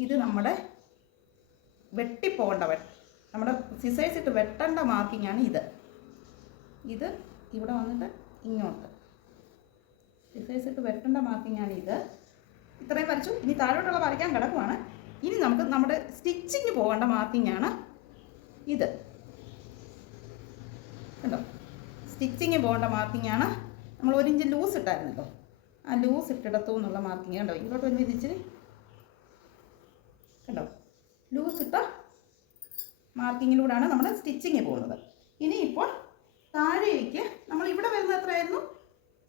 ഇത് നമ്മുടെ വെട്ടിപ്പോകേണ്ട നമ്മുടെ സിസേഴ്സ് ഇട്ട് വെട്ടേണ്ട മാർക്കിങ്ങാണ് ഇത്. ഇവിടെ വന്നിട്ട് ഇങ്ങോട്ട് സിസേഴ്സ് ഇട്ട് വെട്ടേണ്ട മാർക്കിങ്ങാണ് ഇത്. ഇത്രയും വരച്ചു. ഇനി താഴോട്ടുള്ള വരയ്ക്കാൻ കിടക്കുവാണ്. ഇനി നമുക്ക് നമ്മുടെ സ്റ്റിച്ചിങ് പോകേണ്ട മാർക്കിങ്ങാണ് ഇത്. കണ്ടോ, സ്റ്റിച്ചിങ് പോകേണ്ട മാർക്കിങ്ങാണ്. നമ്മൾ 1 ഇഞ്ച് ലൂസ് ഇട്ടായിരുന്നല്ലോ, ആ ലൂസ് ഇട്ടിടത്തു നിന്നുള്ള മാർക്കിങ് കണ്ടോ. ഇങ്ങോട്ട് ഒരു വിധിച്ച് കണ്ടോ, ലൂസ് ഇട്ട മാർക്കിങ്ങിലൂടെയാണ് നമ്മുടെ സ്റ്റിച്ചിങ് പോകുന്നത്. ഇനിയിപ്പോൾ താഴേക്ക് നമ്മൾ ഇവിടെ വരുന്നത് എത്രയായിരുന്നു?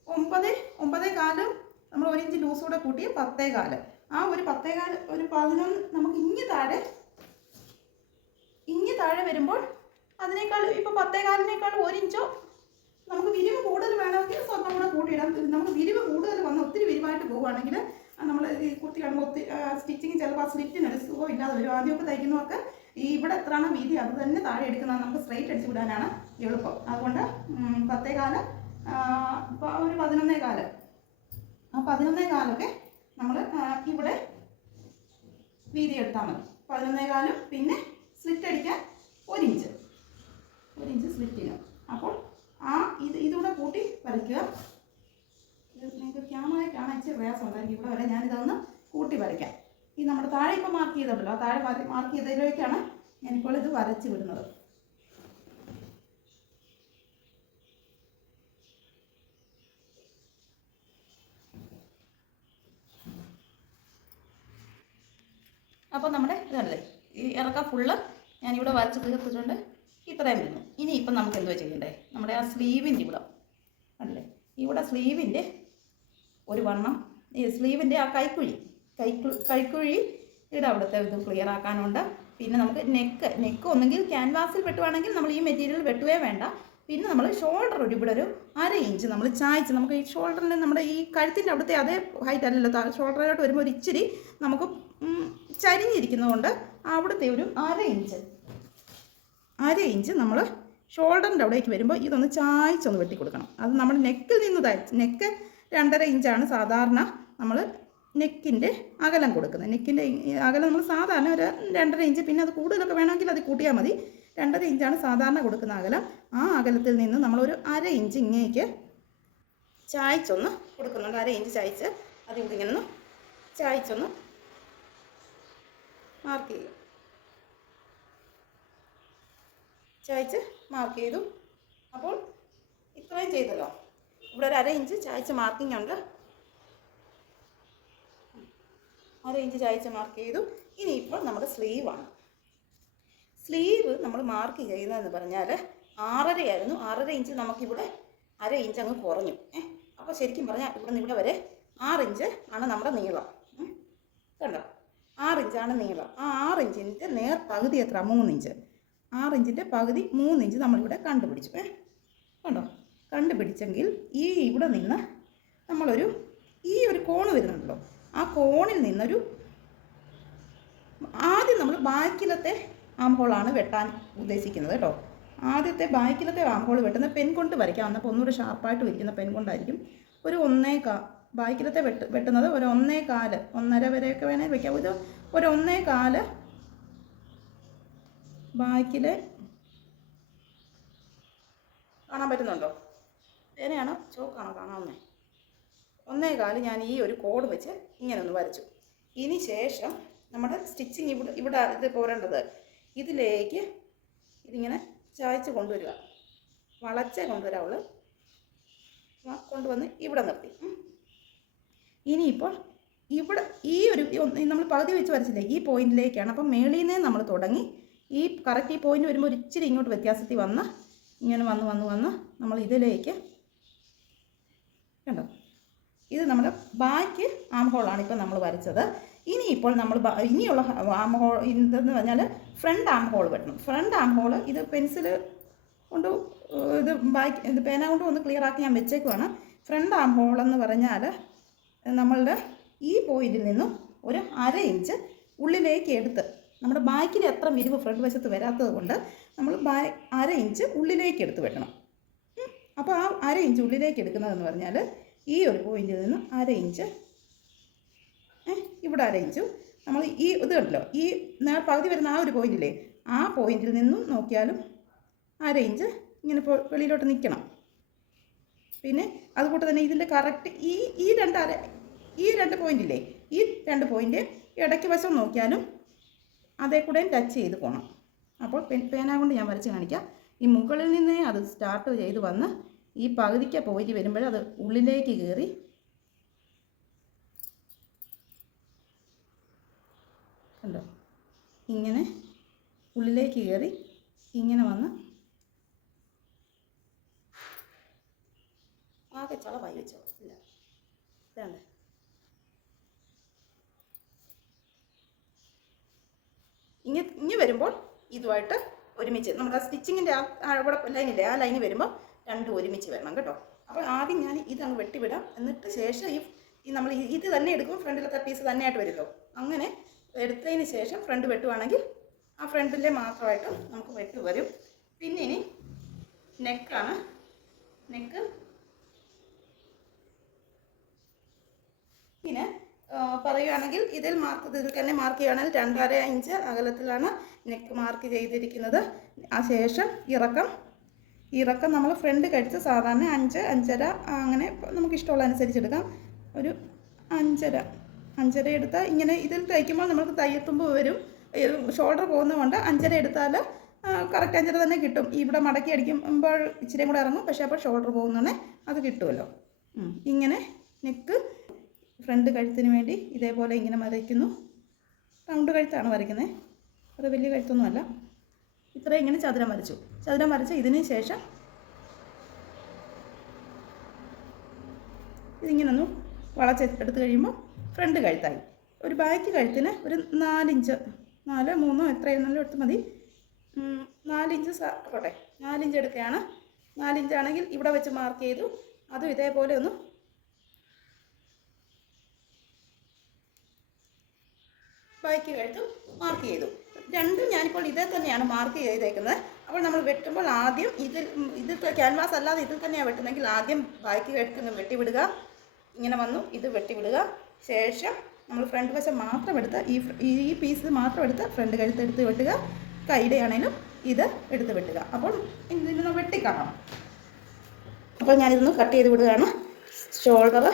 9.4 നമ്മൾ 1 ഇഞ്ച് ലൂസ് കൂടെ കൂട്ടി 10.4. ആ ഒരു 10.4 ഒരു 11 നമുക്ക് ഇങ്ങ് താഴെ വരുമ്പോൾ അതിനേക്കാൾ ഇപ്പോൾ 10.4-നേക്കാൾ 1 ഇഞ്ചോ നമുക്ക് വിരിവ് കൂടുതൽ വേണമെങ്കിൽ സ്വന്തം കൂടെ കൂട്ടിയിടാം. നമുക്ക് വിരിവ് കൂടുതൽ വന്ന് ഒത്തിരി വിരിവായിട്ട് പോവുകയാണെങ്കിൽ നമ്മൾ ഈ കുർത്തി കാണുമ്പോൾ ഒത്തിരി സ്റ്റിച്ചിങ് ചിലപ്പോൾ ആ സ്ലിറ്റിനൊരു സുഖം ഇല്ലാതെ വരും. ആദ്യമൊക്കെ തയ്ക്കുന്നവർക്ക് ഇവിടെ എത്രയാണ് വീതി അത് തന്നെ താഴെ എടുക്കുന്നത് നമുക്ക് സ്ട്രെയിറ്റ് അടിച്ച് വിടാനാണ് എളുപ്പം. അതുകൊണ്ട് 10.4 ഒരു 11.4 ആ 11.4 നമ്മൾ ഇവിടെ വീതി എടുത്താൽ മതി. 11.4 പിന്നെ സ്ലിറ്റ് അടിക്കാൻ 1 ഇഞ്ച് സ്ലിറ്റിന്. അപ്പോൾ ഇതുകൂടെ കൂട്ടി വരയ്ക്കുക. നിങ്ങൾക്ക് ക്യാമറയിൽ കാണാൻ ഇച്ചിരി പ്രയാസം ഉണ്ടായിരിക്കും. ഇവിടെ വരെ ഞാനിതൊന്ന് കൂട്ടി വരയ്ക്കാം. ഈ നമ്മുടെ താഴെ ഇപ്പോൾ മാർക്ക് ചെയ്തല്ലോ, ആ താഴെ മാർക്ക് ചെയ്തതിലേക്കാണ് ഞാനിപ്പോൾ ഇത് വരച്ച് വിടുന്നത്. അപ്പോൾ നമ്മുടെ ഇതല്ലേ ഈ ഇറക്കം ഫുള്ള് ഞാനിവിടെ വരച്ച് തീർത്തിട്ടുണ്ട്. ഇത്രയും വരുന്നു. ഇനിയിപ്പം നമുക്ക് എന്തുവാ ചെയ്യണ്ടേ? നമ്മുടെ ആ സ്ലീവിൻ്റെ ഇവിടെ അല്ലേ, ഇവിടെ സ്ലീവിൻ്റെ ഒരു വണ്ണം, ഈ സ്ലീവിൻ്റെ ആ കൈക്കുഴിയുടെ അവിടുത്തെ ഇത് ക്ലിയർ ആക്കാനുണ്ട്. പിന്നെ നമുക്ക് നെക്ക് ഒന്നെങ്കിൽ ക്യാൻവാസിൽ വെട്ടുവാണെങ്കിൽ നമ്മൾ ഈ മെറ്റീരിയൽ വെട്ടുവേ വേണ്ട. പിന്നെ നമ്മൾ ഷോൾഡർ ഇവിടെ ഒരു 1/2 ഇഞ്ച് നമ്മൾ ചായച്ച്, നമുക്ക് ഈ ഷോൾഡറിൻ്റെ നമ്മുടെ ഈ കഴുത്തിൻ്റെ അവിടുത്തെ അതേ ഹൈറ്റ് അല്ലല്ലോ, ഷോൾഡറിലോട്ട് വരുമ്പോൾ ഒരു ഇച്ചിരി നമുക്ക് ചരിഞ്ഞിരിക്കുന്നതുകൊണ്ട് അവിടുത്തെ ഒരു 1/2 ഇഞ്ച് നമ്മൾ ഷോൾഡറിൻ്റെ അവിടേക്ക് വരുമ്പോൾ ഇതൊന്ന് ചായച്ചൊന്ന് വെട്ടിക്കൊടുക്കണം. അത് നമ്മൾ നെക്കിൽ നിന്ന് നെക്ക് 2.5 ഇഞ്ചാണ് സാധാരണ നമ്മൾ നെക്കിൻ്റെ അകലം കൊടുക്കുന്നത്. നെക്കിൻ്റെ അകലം നമ്മൾ സാധാരണ ഒരു 2.5 ഇഞ്ച്, പിന്നെ അത് കൂടുതലൊക്കെ വേണമെങ്കിൽ അത് കൂട്ടിയാൽ മതി. 2.5 ഇഞ്ചാണ് സാധാരണ കൊടുക്കുന്ന അകലം. ആ അകലത്തിൽ നിന്ന് നമ്മളൊരു 1/2 ഇഞ്ച് ഇങ്ങേക്ക് ചായച്ചൊന്ന് കൊടുക്കുന്നുണ്ട്. 1/2 ഇഞ്ച് ചായച്ച് അതിവിടെ ഇങ്ങനെ ഒന്ന് ചായച്ചൊന്ന് മാർക്ക് ചെയ്യും. ചായച്ച് മാർക്ക് ചെയ്തു. അപ്പോൾ ഇത്രയും ചെയ്തല്ലോ. ഇവിടെ ഒരു 1/2 ഇഞ്ച് ചായച്ച് മാർക്കിംഗ് ഉണ്ട്. 1/2 ഇഞ്ച് ചായച്ച് മാർക്ക് ചെയ്തു. ഇനിയിപ്പോൾ നമ്മുടെ സ്ലീവാണ്. സ്ലീവ് നമ്മൾ മാർക്ക് ചെയ്യുന്നതെന്ന് പറഞ്ഞാൽ 6.5 ആയിരുന്നു. 6.5 ഇഞ്ച് നമുക്കിവിടെ 1/2 ഇഞ്ച് അങ്ങ് കുറഞ്ഞു. അപ്പോൾ ശരിക്കും പറഞ്ഞാൽ ഇവിടെ നിന്ന് ഇവിടെ വരെ 6 ഇഞ്ച് ആണ് നമ്മുടെ നീളം. കണ്ടോ, 6 ഇഞ്ചാണ് നീളം. ആ 6 ഇഞ്ചിൻ്റെ നേർ പകുതി എത്ര? 3 ഇഞ്ച്. 6 ഇഞ്ചിൻ്റെ പകുതി 3 ഇഞ്ച് നമ്മളിവിടെ കണ്ടുപിടിച്ചു. കണ്ടോ, കണ്ടുപിടിച്ചെങ്കിൽ ഇവിടെ നിന്ന് നമ്മളൊരു ഈ ഒരു കോണ് വരുന്നുണ്ടല്ലോ, ആ കോണിൽ നിന്നൊരു ആദ്യം നമ്മൾ ബാക്കിലത്തെ ആം ഹോളാണ് വെട്ടാൻ ഉദ്ദേശിക്കുന്നത് കേട്ടോ. ആദ്യത്തെ ബാക്കിലത്തെ ആം ഹോൾ വെട്ടുന്ന പെൻ കൊണ്ട് വരയ്ക്കാം. അപ്പോൾ ഒന്നുകൂടെ ഷാർപ്പായിട്ട് ഇരിക്കുന്ന പെൻ കൊണ്ടായിരിക്കും. ഒരു ബാക്കിലത്തെ വെട്ടുന്നത് ഒരു 1.25 1.5 വരെയൊക്കെ വേണേൽ വയ്ക്കാം. ഇത് ഒരു 1.25 ബാക്കിൽ കാണാൻ പറ്റുന്നുണ്ടോ? പേനയാണോ ചോക്കാണോ കാണാവുന്നത്? 1.25 ഞാൻ ഈ ഒരു കോഡ് വെച്ച് ഇങ്ങനെ ഒന്ന് വരച്ചു. ഇനി ശേഷം നമ്മുടെ സ്റ്റിച്ചിങ് ഇവിടെ ഇത് പോരേണ്ടത് ഇതിലേക്ക് ഇതിങ്ങനെ ചായച്ച് കൊണ്ടുവരിക, വളച്ചേ കൊണ്ടുവരാവുള്ളൂ. കൊണ്ടുവന്ന് ഇവിടെ നിർത്തി. ഇനിയിപ്പോൾ ഇവിടെ ഈ ഒരു നമ്മൾ പകുതി വെച്ച് വരച്ചില്ലേ, ഈ പോയിന്റിലേക്കാണ്. അപ്പം മേളിൽ നിന്നേ നമ്മൾ തുടങ്ങി ഈ കറക്റ്റ് ഈ പോയിന്റ് വരുമ്പോൾ ഒരു ഇച്ചിരി ഇങ്ങോട്ട് വ്യത്യാസത്തിൽ വന്ന് ഇങ്ങനെ വന്ന് നമ്മൾ ഇതിലേക്ക് കണ്ടോ, ഇത് നമ്മുടെ ബാക്ക് ആം ഹോളാണ് ഇപ്പോൾ നമ്മൾ വരച്ചത്. ഇനിയിപ്പോൾ നമ്മൾ ഇനിയുള്ള ആം ഹോൾ എന്തെന്ന് പറഞ്ഞാൽ ഫ്രണ്ട് ആം ഹോൾ വെട്ടണം. ഫ്രണ്ട് ആം ഹോൾ ഇത് പെൻസിൽ കൊണ്ട് ഇത് പേന കൊണ്ട് ഒന്ന് ക്ലിയർ ആക്കി ഞാൻ വെച്ചേക്കുവാണ്. ഫ്രണ്ട് ആം ഹോൾ എന്ന് പറഞ്ഞാൽ നമ്മളുടെ ഈ പോയിന്റിൽ നിന്നും ഒരു 1/2 ഇഞ്ച് ഉള്ളിലേക്ക് എടുത്ത്, നമ്മുടെ ബാക്കിൽ എത്ര വിരിവ് ഫ്രണ്ട് വശത്ത് വരാത്തത് കൊണ്ട് നമ്മൾ 1/2 ഇഞ്ച് ഉള്ളിലേക്ക് എടുത്ത് വെട്ടണം. അപ്പോൾ ആ 1/2 ഇഞ്ച് ഉള്ളിലേക്ക് എടുക്കുന്നതെന്ന് പറഞ്ഞാൽ ഈ ഒരു പോയിന്റിൽ നിന്ന് 1/2 ഇഞ്ച്, ഇവിടെ 1/2 ഇഞ്ചും നമ്മൾ ഈ ഇത് കണ്ടല്ലോ, ഈ പകുതി വരുന്ന ആ ഒരു പോയിന്റില്ലേ, ആ പോയിന്റിൽ നിന്നും നോക്കിയാലും 1/2 ഇഞ്ച് ഇങ്ങനെ വെളിയിലോട്ട് നിൽക്കണം. പിന്നെ അതുകൂട്ട് തന്നെ ഇതിൻ്റെ കറക്റ്റ് ഈ രണ്ട് പോയിന്റില്ലേ, ഈ 2 പോയിന്റ് ഇടയ്ക്ക് വശം നോക്കിയാലും അതേ കൂടെ ടച്ച് ചെയ്ത് പോകണം. അപ്പോൾ പേന കൊണ്ട് ഞാൻ വരച്ച് കാണിക്കാം. ഈ മുകളിൽ നിന്നേ അത് സ്റ്റാർട്ട് ചെയ്ത് വന്ന് ഈ പകുതിക്ക് പോയിട്ട് വരുമ്പോൾ അത് ഉള്ളിലേക്ക് കയറി കണ്ടോ, ഇങ്ങനെ ഉള്ളിലേക്ക് കയറി ഇങ്ങനെ വന്ന് ആകെ ചളവായി വെച്ചോ. ഇല്ല വേണ്ട, ഇങ്ങനെ വരുമ്പോൾ ഇതുമായിട്ട് ഒരുമിച്ച് നമ്മുടെ സ്റ്റിച്ചിങ്ങിൻ്റെ അവിടെ ലൈനില്ലേ, ആ ലൈന് വരുമ്പോൾ രണ്ടും ഒരുമിച്ച് വരണം കേട്ടോ. അപ്പോൾ ആദ്യം ഞാൻ ഇതങ്ങ് വെട്ടിവിടാം. എന്നിട്ട് ശേഷം ഈ നമ്മൾ ഇത് തന്നെ എടുക്കും, ഫ്രണ്ടിലത്തെ പീസ് തന്നെയായിട്ട് വരുമല്ലോ. അങ്ങനെ എടുത്തതിന് ശേഷം ഫ്രണ്ട് വെട്ടുവാണെങ്കിൽ ആ ഫ്രണ്ടിലെ മാത്രമായിട്ട് നമുക്ക് വെട്ട് വരും. പിന്നെ ഇനി നെക്കാണ്. നെക്ക് പിന്നെ പറയുകയാണെങ്കിൽ ഇതിൽ തന്നെ മാർക്ക് ചെയ്യുകയാണെങ്കിൽ 2.5 ഇഞ്ച് അകലത്തിലാണ് നെക്ക് മാർക്ക് ചെയ്തിരിക്കുന്നത്. ആ ശേഷം ഇറക്കം നമ്മൾ ഫ്രണ്ട് കഴിച്ച് സാധാരണ 5 5.5 അങ്ങനെ നമുക്ക് ഇഷ്ടമുള്ള അനുസരിച്ചെടുക്കാം. ഒരു 5.5 എടുത്താൽ ഇങ്ങനെ ഇതിൽ തയ്ക്കുമ്പോൾ നമുക്ക് തയ്യത്തുമ്പോൾ വരും, ഷോൾഡർ പോകുന്നതുകൊണ്ട് 5.5 എടുത്താൽ കറക്റ്റ് 5.5 തന്നെ കിട്ടും. ഇവിടെ മടക്കി അടിക്കുമ്പോൾ ഇച്ചിരിയും കൂടെ ഇറങ്ങും, പക്ഷേ അപ്പോൾ ഷോൾഡർ പോകുന്നതന്നെ അത് കിട്ടുമല്ലോ. ഇങ്ങനെ നെക്ക് ഫ്രണ്ട് കഴുത്തിന് വേണ്ടി ഇതേപോലെ ഇങ്ങനെ വരയ്ക്കുന്നു. റൗണ്ട് കഴുത്താണ് വരയ്ക്കുന്നത്, അത് വലിയ കഴുത്തൊന്നുമല്ല. ഇത്രയും ഇങ്ങനെ ചതുരം വരച്ച് ഇതിന് ശേഷം ഇതിങ്ങനെ ഒന്ന് വളച്ചെടുത്ത് കഴിയുമ്പോൾ ഫ്രണ്ട് കഴുത്തായി. ഒരു ബാക്ക് കഴുത്തിന് ഒരു 4 ഇഞ്ച് 4 3 എത്രയെന്നാലും എടുത്ത് മതി. 4 ഇഞ്ച് പോട്ടെ, 4 ഇഞ്ച് എടുക്കുകയാണ്. 4 ഇഞ്ചാണെങ്കിൽ ഇവിടെ വെച്ച് മാർക്ക് ചെയ്തു. അതും ഇതേപോലെ ഒന്ന് ബാക്ക് കഴുത്ത് മാർക്ക് ചെയ്തു. രണ്ടും ഞാനിപ്പോൾ ഇതേ തന്നെയാണ് മാർക്ക് ചെയ്തേക്കുന്നത്. അപ്പോൾ നമ്മൾ വെട്ടുമ്പോൾ ആദ്യം ഇത് ക്യാൻവാസ് അല്ലാതെ ഇതിൽ തന്നെയാണ് വെട്ടുന്നതെങ്കിൽ ആദ്യം ബാക്ക് കഴുത്ത് വെട്ടിവിടുക. ഇങ്ങനെ വന്നു ഇത് വെട്ടിവിടുക. ശേഷം നമ്മൾ ഫ്രണ്ട് വശം മാത്രം എടുത്ത് ഈ പീസ് മാത്രം എടുത്ത് ഫ്രണ്ട് കഴുത്ത് എടുത്ത് വെട്ടുക. കൈയുടെ ആണെങ്കിലും ഇത് എടുത്ത് വെട്ടുക. അപ്പോൾ ഇതിനൊന്ന് വെട്ടിക്കാണാം. അപ്പോൾ ഞാനിതൊന്ന് കട്ട് ചെയ്ത് വിടുകയാണ്. ഷോൾഡർ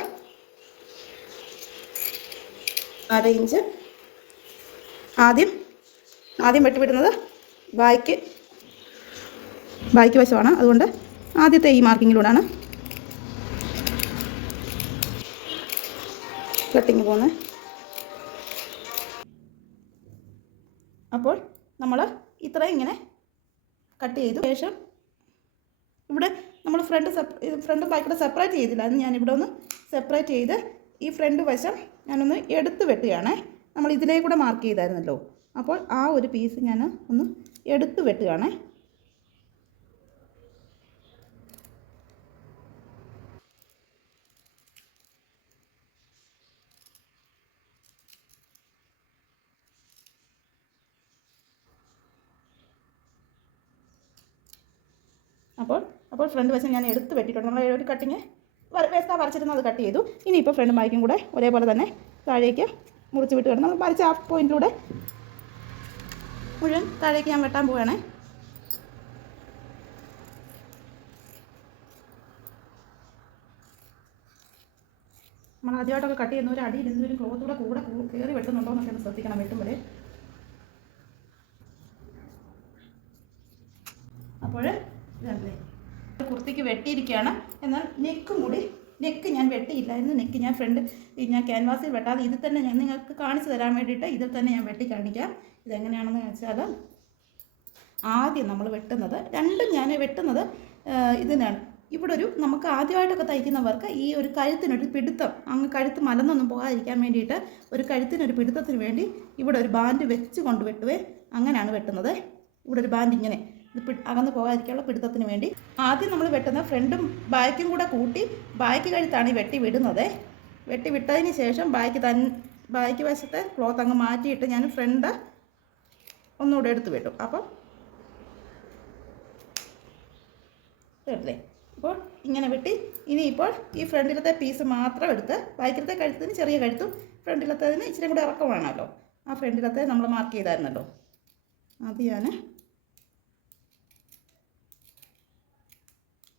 1/2 ഇഞ്ച് ആദ്യം വെട്ടിവിടുന്നത് ബാക്ക് വശമാണ്. അതുകൊണ്ട് ആദ്യത്തെ ഈ മാർക്കിങ്ങിലൂടെയാണ് കട്ടിങ് പോകുന്നത്. അപ്പോൾ നമ്മൾ ഇത്രയും ഇങ്ങനെ കട്ട് ചെയ്തു. ശേഷം ഇവിടെ നമ്മൾ ഫ്രണ്ടും ബാക്കിയുടെ സെപ്പറേറ്റ് ചെയ്തില്ല. അത് ഞാനിവിടെ ഒന്ന് സെപ്പറേറ്റ് ചെയ്ത് ഈ ഫ്രണ്ട് വശം ഞാനൊന്ന് എടുത്ത് വെട്ടുകയാണേ. നമ്മൾ ഇതിലേക്കൂടെ മാർക്ക് ചെയ്തായിരുന്നല്ലോ. അപ്പോൾ ആ ഒരു പീസ് ഞാൻ ഒന്ന് എടുത്ത് വെട്ടുകയാണേ. അപ്പോൾ ഫ്രണ്ട് വശം ഞാൻ എടുത്ത് വെട്ടിയിട്ടുണ്ട്. നമ്മൾ ഒരു കട്ടിങ് വേസ്റ്റാ വരച്ചിരുന്നത് അത് കട്ട് ചെയ്തു. ഇനിയിപ്പോൾ ഫ്രണ്ടും ബാക്കും കൂടെ ഒരേപോലെ തന്നെ താഴേക്ക് മുറിച്ച് വിട്ട് കിടന്നു. നമ്മൾ വരച്ച ആ പോയിൻറ്റിലൂടെ മുഴുവൻ താഴേക്ക് ഞാൻ വെട്ടാൻ പോവുകയാണേ. നമ്മൾ ആദ്യമായിട്ടൊക്കെ കട്ട് ചെയ്യുന്ന ഒരു അടിയിൽ എന്തെങ്കിലും ക്ലോത്തൂടെ കൂടെ കയറി വെട്ടുന്നുണ്ടോ എന്നൊക്കെ ഒന്ന് ശ്രദ്ധിക്കണം വെട്ടുമ്പോഴേ. അപ്പോൾ ഇതല്ലേ കുർത്തിക്ക് വെട്ടിയിരിക്കുകയാണ്. എന്നാൽ നെക്ക് ഞാൻ വെട്ടിയില്ലായിരുന്നു. നെക്ക് ഞാൻ ഞാൻ ക്യാൻവാസിൽ വെട്ടാതെ ഇതിൽ തന്നെ ഞാൻ നിങ്ങൾക്ക് കാണിച്ചു തരാൻ വേണ്ടിയിട്ട് ഇതിൽ തന്നെ ഞാൻ വെട്ടി കാണിക്കാം. ഇതെങ്ങനെയാണെന്ന് വെച്ചാൽ ആദ്യം നമ്മൾ വെട്ടുന്നത് രണ്ടും ഞാൻ വെട്ടുന്നത് ഇതിനാണ്. ഇവിടെ നമുക്ക് ആദ്യമായിട്ടൊക്കെ തയ്ക്കുന്നവർക്ക് ഈ ഒരു കഴുത്തിനൊരു പിടുത്തം, അങ്ങ് കഴുത്ത് മലന്നൊന്നും പോകാതിരിക്കാൻ വേണ്ടിയിട്ട് ഒരു കഴുത്തിനൊരു പിടുത്തത്തിന് വേണ്ടി ഇവിടെ ഒരു ബാൻഡ് വെച്ച് കൊണ്ട് വെട്ടുവേ. അങ്ങനെയാണ് വെട്ടുന്നത്. ഇവിടെ ഒരു ബാൻഡ് ഇങ്ങനെ ഇത് അകന്ന് പോകാതിരിക്കാനുള്ള പിടുത്തത്തിന് വേണ്ടി ആദ്യം നമ്മൾ വെട്ടുന്ന ഫ്രണ്ടും ബാക്കും കൂടെ കൂട്ടി ബാക്ക് കഴുത്താണ് ഈ വെട്ടി വിടുന്നത്. വെട്ടി വിട്ടതിന് ശേഷം ബാക്ക് വശത്തെ ക്ലോത്ത് അങ്ങ് മാറ്റിയിട്ട് ഞാൻ ഫ്രണ്ട് ഒന്നുകൂടെ എടുത്ത് വെട്ടും. അപ്പം കേട്ടില്ലേ? അപ്പോൾ ഇങ്ങനെ വെട്ടി ഇനിയിപ്പോൾ ഈ ഫ്രണ്ടിലത്തെ പീസ് മാത്രം എടുത്ത് ബാക്കിലത്തെ കഴുത്തിന് ചെറിയ കഴുത്തും ഫ്രണ്ടിലത്തതിന് ഇച്ചിരി കൂടെ ഇറക്കം വേണമല്ലോ. ആ ഫ്രണ്ടിലത്തെ നമ്മൾ മാർക്ക് ചെയ്തായിരുന്നല്ലോ. അത് ഞാൻ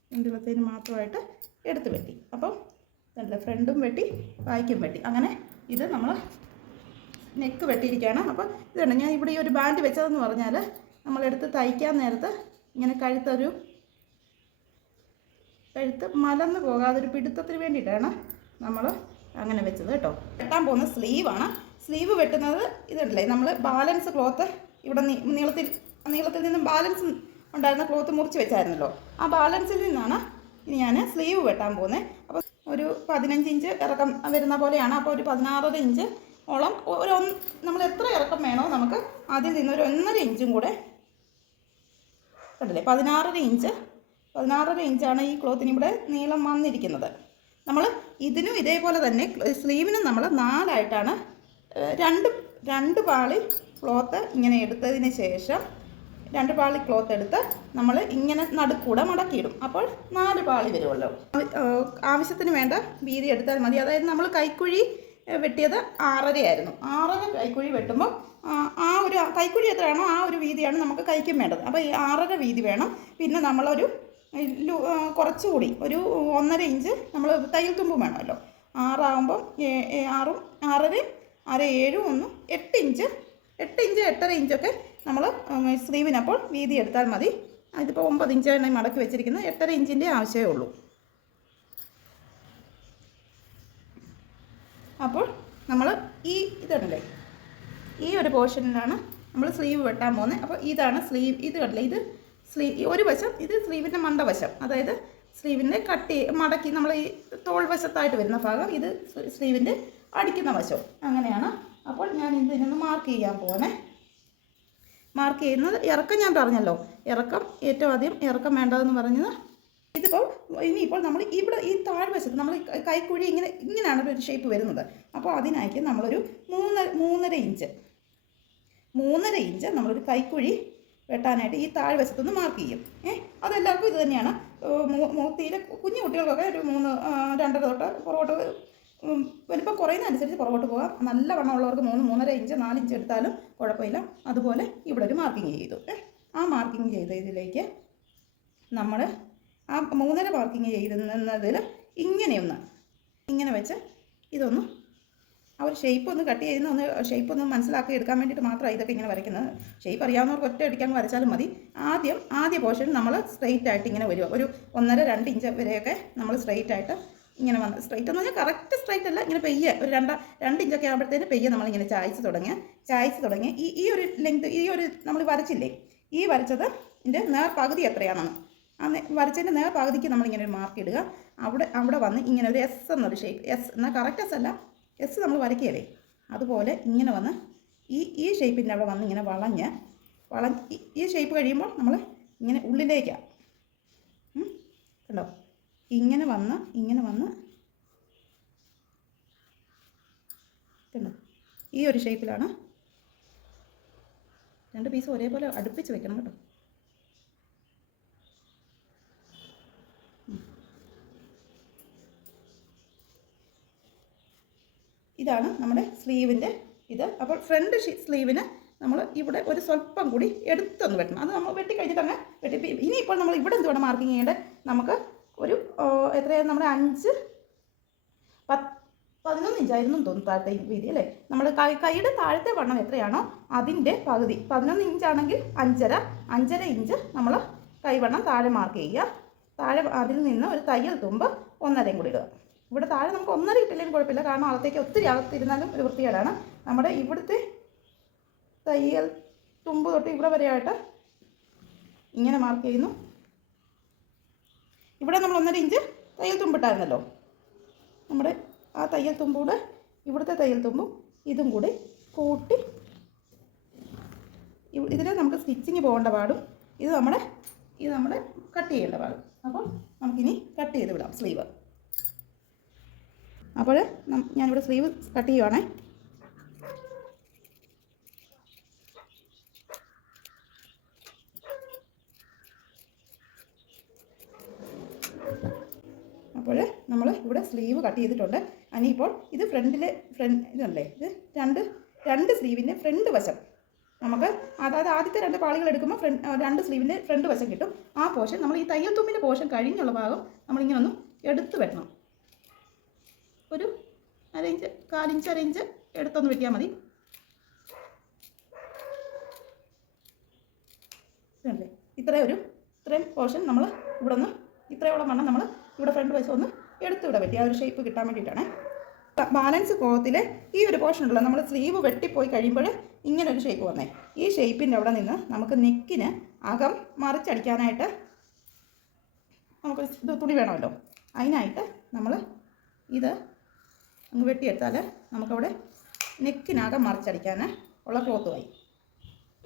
ഫ്രണ്ടിലത്തേന് മാത്രമായിട്ട് എടുത്ത് വെട്ടി. അപ്പം ഇതല്ല ഫ്രണ്ടും വെട്ടി ബാക്കും വെട്ടി. അങ്ങനെ ഇത് നമ്മൾ നെക്ക് വെട്ടിയിരിക്കുകയാണ്. അപ്പോൾ ഇതുണ്ട് ഞാൻ ഇവിടെ ഈ ഒരു ബാൻഡ് വെച്ചതെന്ന് പറഞ്ഞാൽ നമ്മളെടുത്ത് തയ്ക്കാൻ നേരത്ത് ഇങ്ങനെ കഴുത്ത് മലന്ന് പോകാതെ ഒരു പിടുത്തത്തിന് വേണ്ടിയിട്ടാണ് നമ്മൾ അങ്ങനെ വെച്ചത് കേട്ടോ. വെട്ടാൻ പോകുന്ന സ്ലീവാണ്. സ്ലീവ് വെട്ടുന്നത് ഇതുണ്ടല്ലേ, നമ്മൾ ബാലൻസ് ക്ലോത്ത് ഇവിടെ നീളത്തിൽ നിന്നും ബാലൻസ് ഉണ്ടായിരുന്ന ക്ലോത്ത് മുറിച്ച് വെച്ചായിരുന്നല്ലോ. ആ ബാലൻസിൽ നിന്നാണ് ഇനി ഞാൻ സ്ലീവ് വെട്ടാൻ പോകുന്നത്. അപ്പോൾ ഒരു 15 ഇഞ്ച് ഇറക്കം വരുന്ന പോലെയാണ്. അപ്പോൾ ഒരു 16 ഇഞ്ച് ഓളം നമ്മൾ എത്ര ഇറക്കം വേണോ നമുക്ക് അതിൽ നിന്നൊരു 1.5 ഇഞ്ചും കൂടെ കണ്ടില്ലേ, 16 ഇഞ്ചാണ് ഈ ക്ലോത്തിന് ഇവിടെ നീളം വന്നിരിക്കുന്നത്. നമ്മൾ ഇതിനും ഇതേപോലെ തന്നെ സ്ലീവിനും നമ്മൾ 4ആയിട്ടാണ് രണ്ട് പാളി ക്ലോത്ത് ഇങ്ങനെ എടുത്തതിന് ശേഷം 2 പാളി ക്ലോത്ത് എടുത്ത് നമ്മൾ ഇങ്ങനെ നടുക്കൂടെ മടക്കിയിടും. അപ്പോൾ 4 പാളി വരുമല്ലോ. ആവശ്യത്തിന് വേണ്ട വീതി എടുത്താൽ മതി. അതായത് നമ്മൾ കൈക്കുഴി വെട്ടിയത് 6.5 ആയിരുന്നു. 6.5 കൈക്കുഴി വെട്ടുമ്പോൾ ആ ഒരു കൈക്കുഴി എത്രയാണോ ആ ഒരു വീതിയാണ് നമുക്ക് കൈക്കും വേണ്ടത്. അപ്പോൾ ഈ 6.5 വീതി വേണം. പിന്നെ നമ്മളൊരു കുറച്ചുകൂടി ഒരു 1.5 ഇഞ്ച് നമ്മൾ തയ്യൽ തുമ്പും വേണമല്ലോ. 6 ആകുമ്പം 6ഉം 6.5 7 1 8 ഇഞ്ച് 8.5 ഇഞ്ചൊക്കെ നമ്മൾ സ്ലീവിനപ്പോൾ വീതി എടുത്താൽ മതി. ഇതിപ്പോൾ 9 ഇഞ്ചാണ് മടക്കി വെച്ചിരിക്കുന്നത്. 8.5 ഇഞ്ചിൻ്റെ ആവശ്യമേ ഉള്ളൂ. അപ്പോൾ നമ്മൾ ഇതുണ്ടല്ലേ, ഈ ഒരു പോർഷനിലാണ് നമ്മൾ സ്ലീവ് വെട്ടാൻ പോകുന്നത്. അപ്പോൾ ഇതാണ് സ്ലീവ്. ഇത് കണ്ടില്ലേ, ഒരു വശം ഇത് സ്ലീവിൻ്റെ മണ്ടവശം, അതായത് സ്ലീവിൻ്റെ മടക്കി നമ്മൾ ഈ തോൾ വശത്തായിട്ട് വരുന്ന ഭാഗം, ഇത് സ്ലീവിൻ്റെ അടിക്കുന്ന വശം. അങ്ങനെയാണ്. അപ്പോൾ ഞാൻ ഇതിനൊന്ന് മാർക്ക് ചെയ്യാൻ പോകണേ. മാർക്ക് ചെയ്യുന്നത് ഇറക്കം ഞാൻ പറഞ്ഞല്ലോ. ഇറക്കം ഏറ്റവും ആദ്യം ഇറക്കം വേണ്ടതെന്ന് പറഞ്ഞത് ഇനിയിപ്പോൾ നമ്മൾ ഇവിടെ ഈ താഴ്വശത്ത് നമ്മൾ കൈക്കുഴി ഇങ്ങനെയാണ് ഒരു ഷേപ്പ് വരുന്നത്. അപ്പോൾ അതിനായിട്ട് നമ്മളൊരു 3.5 ഇഞ്ച് നമ്മളൊരു കൈക്കുഴി വെട്ടാനായിട്ട് ഈ താഴ്വശത്തുനിന്ന് മാർക്ക് ചെയ്യും. അതെല്ലാവർക്കും ഇത് തന്നെയാണ്. മൂത്തിയിൽ കുഞ്ഞു കുട്ടികൾക്കൊക്കെ ഒരു 2.5 തൊട്ട് പുറകോട്ട് വലിപ്പം കുറയുന്നതനുസരിച്ച് പുറകോട്ട് പോകാം. നല്ല വണ്ണമുള്ളവർക്ക് 3.5 ഇഞ്ച് 4 ഇഞ്ച് എടുത്താലും കുഴപ്പമില്ല. അതുപോലെ ഇവിടെ ഒരു മാർക്കിങ് ചെയ്തു. ആ മാർക്കിങ് ചെയ്ത ഇതിലേക്ക് നമ്മൾ ആ 3.5 മാർക്കിങ് ചെയ്യുന്നതിൽ ഇങ്ങനെ വെച്ച് ഇതൊന്ന് ആ ഒരു ഷേപ്പ് ഒന്ന് കട്ട് ചെയ്യുന്ന ഷേപ്പ് ഒന്ന് മനസ്സിലാക്കി എടുക്കാൻ വേണ്ടിയിട്ട് മാത്രമാണ് ഇതൊക്കെ ഇങ്ങനെ വരയ്ക്കുന്നത്. ഷേപ്പ് അറിയാവുന്നവർക്ക് ഒറ്റ അടിക്കാൻ വരച്ചാലും മതി. ആദ്യ പോർഷൻ നമ്മൾ സ്ട്രെയിറ്റ് ആയിട്ട് ഇങ്ങനെ വരും. ഒരു 1.5-2 ഇഞ്ച് വരെയൊക്കെ നമ്മൾ സ്ട്രെയിറ്റ് ആയിട്ട് ഇങ്ങനെ വന്ന്, സ്ട്രെയിറ്റ് എന്ന് പറഞ്ഞാൽ കറക്റ്റ് സ്ട്രെയിറ്റ് അല്ല, ഇങ്ങനെ പെയ്യെ ഒരു 2 ഇഞ്ചൊക്കെ ആകുമ്പോഴത്തേന് പെയ്യെ നമ്മളിങ്ങനെ ചായച്ച് തുടങ്ങി ഈ ഒരു ലെങ്ത് നമ്മൾ വരച്ചില്ലേ, ഈ വരച്ചത് ഇതിൻ്റെ നേർപകുതി എത്രയാണെന്ന് വരച്ചതിൻ്റെ നേർപകുതിക്ക് നമ്മളിങ്ങനെ ഒരു മാർക്ക് ഇടുക. അവിടെ വന്ന് ഇങ്ങനെ ഒരു എസ് എന്നൊരു ഷേപ്പ്, എസ് എന്നാൽ കറക്റ്റ് എസ് അല്ല, എസ് നമ്മൾ വരയ്ക്കുകയല്ലേ, അതുപോലെ ഇങ്ങനെ വന്ന് ഈ ഷേപ്പിൻ്റെ അവിടെ വന്ന് ഇങ്ങനെ വളഞ്ഞ് ഈ ഷേപ്പ് കഴിയുമ്പോൾ നമ്മൾ ഇങ്ങനെ ഉള്ളിലേക്കാണ് കണ്ടോ, ഇങ്ങനെ വന്ന് കണ്ടോ, ഈ ഒരു ഷേപ്പിലാണ്. 2 പീസ് ഒരേപോലെ അടുപ്പിച്ച് വെക്കണം കേട്ടോ. ഇതാണ് നമ്മുടെ സ്ലീവിൻ്റെ ഇത്. അപ്പോൾ ഫ്രണ്ട് സ്ലീവിന് നമ്മൾ ഇവിടെ ഒരു സ്വല്പം കൂടി എടുത്തൊന്ന് വെട്ടണം. അത് നമ്മൾ വെട്ടി കഴിഞ്ഞിട്ട് അങ്ങ് വെട്ടി. ഇനിയിപ്പോൾ നമ്മൾ ഇവിടെ എന്ത് വേണം മാർക്കിങ് ചെയ്യേണ്ടത്? നമുക്ക് ഒരു എത്രയാണ് നമ്മുടെ 11 ഇഞ്ചായിരുന്നു തോന്നുന്നു താഴത്തെ വീതി അല്ലേ. നമ്മൾ കൈയുടെ താഴത്തെ വണ്ണം എത്രയാണോ അതിൻ്റെ പകുതി 11 ഇഞ്ചാണെങ്കിൽ 5.5 ഇഞ്ച് നമ്മൾ കൈവണ്ണം താഴെ മാർക്ക് ചെയ്യുക. താഴെ അതിൽ നിന്ന് ഒരു തയ്യൽ തുമ്പ് 1.5 കൂടി ഇടുക. ഇവിടെ താഴെ നമുക്ക് 1.5 ഇട്ടില്ലെങ്കിൽ കുഴപ്പമില്ല, കാരണം അകത്തേക്ക് ഒത്തിരി അകത്തിരുന്നാലും ഒരു വൃത്തികേടാണ്. നമ്മുടെ ഇവിടുത്തെ തയ്യൽ തുമ്പ് തൊട്ട് ഇവിടെ വരെയായിട്ട് ഇങ്ങനെ മാർക്ക് ചെയ്യുന്നു. ഇവിടെ നമ്മൾ 1.5 ഇഞ്ച് തയ്യൽ തുമ്പിട്ടായിരുന്നല്ലോ. നമ്മുടെ ആ തയ്യൽ തുമ്പൂടെ ഇവിടുത്തെ തയ്യൽ തുമ്പും ഇതും കൂടി കൂട്ടി ഇതിൽ നമുക്ക് സ്റ്റിച്ചിങ് പോകേണ്ട പാടും ഇത് നമ്മുടെ കട്ട് ചെയ്യേണ്ട പാടും. അപ്പോൾ നമുക്കിനി കട്ട് ചെയ്ത് വിടാം സ്ലീവ്. അപ്പോൾ ഞാനിവിടെ സ്ലീവ് കട്ട് ചെയ്യുവാണേ. അപ്പോൾ നമ്മൾ ഇവിടെ സ്ലീവ് കട്ട് ചെയ്തിട്ടുണ്ട്. ഇനിയിപ്പോൾ ഇത് ഇതല്ലേ, ഇത് രണ്ട് സ്ലീവിൻ്റെ ഫ്രണ്ട് വശം നമുക്ക്, അതായത് ആദ്യത്തെ 2 പാളികൾ എടുക്കുമ്പോൾ 2 സ്ലീവിൻ്റെ ഫ്രണ്ട് വശം കിട്ടും. ആ പോർഷൻ നമ്മൾ ഈ തയ്യൽ തുമ്പിൻ്റെ പോർഷൻ കഴിഞ്ഞുള്ള ഭാഗം നമ്മളിങ്ങനെ ഒന്ന് എടുത്ത് വെട്ടണം. ഒരു 1/4 ഇഞ്ച് എടുത്തൊന്ന് വെട്ടിയാൽ മതി. ഇതല്ലേ, ഇത്രയും പോർഷൻ നമ്മൾ ഇവിടെ ഒന്ന് ഇത്രയോളം വണ്ണം നമ്മൾ ഇവിടെ ഫ്രണ്ട് വശം ഒന്ന് എടുത്തിവിടെ വെട്ടി ആ ഒരു ഷേപ്പ് കിട്ടാൻ വേണ്ടിയിട്ടാണ്. ബാലൻസ് ക്ലോത്തിൽ ഈ ഒരു പോർഷൻ ഉണ്ടല്ലോ, നമ്മൾ സ്ലീവ് വെട്ടിപ്പോയി കഴിയുമ്പോൾ ഇങ്ങനെ ഒരു ഷേപ്പ് വന്നേ. ഈ ഷേപ്പിൻ്റെ അവിടെ നിന്ന് നമുക്ക് നെക്കിന് അകം മറിച്ചടിക്കാനായിട്ട് നമുക്ക് ഇത് തുണി വേണമല്ലോ. അതിനായിട്ട് നമ്മൾ ഇത് അങ്ങ് വെട്ടിയെടുത്താൽ നമുക്കവിടെ നെക്കിനകം മറിച്ചടിക്കാൻ ഉള്ള ക്ലോത്തുമായി.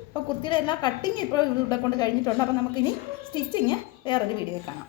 അപ്പോൾ കുർത്തിയുടെ എല്ലാ കട്ടിങ് ഇപ്പോൾ ഇവിടെ കൊണ്ട് കഴിഞ്ഞിട്ടുണ്ട്. അപ്പോൾ നമുക്കിനി സ്റ്റിച്ചിങ് വേറൊരു വീഡിയോയിൽ കാണാം.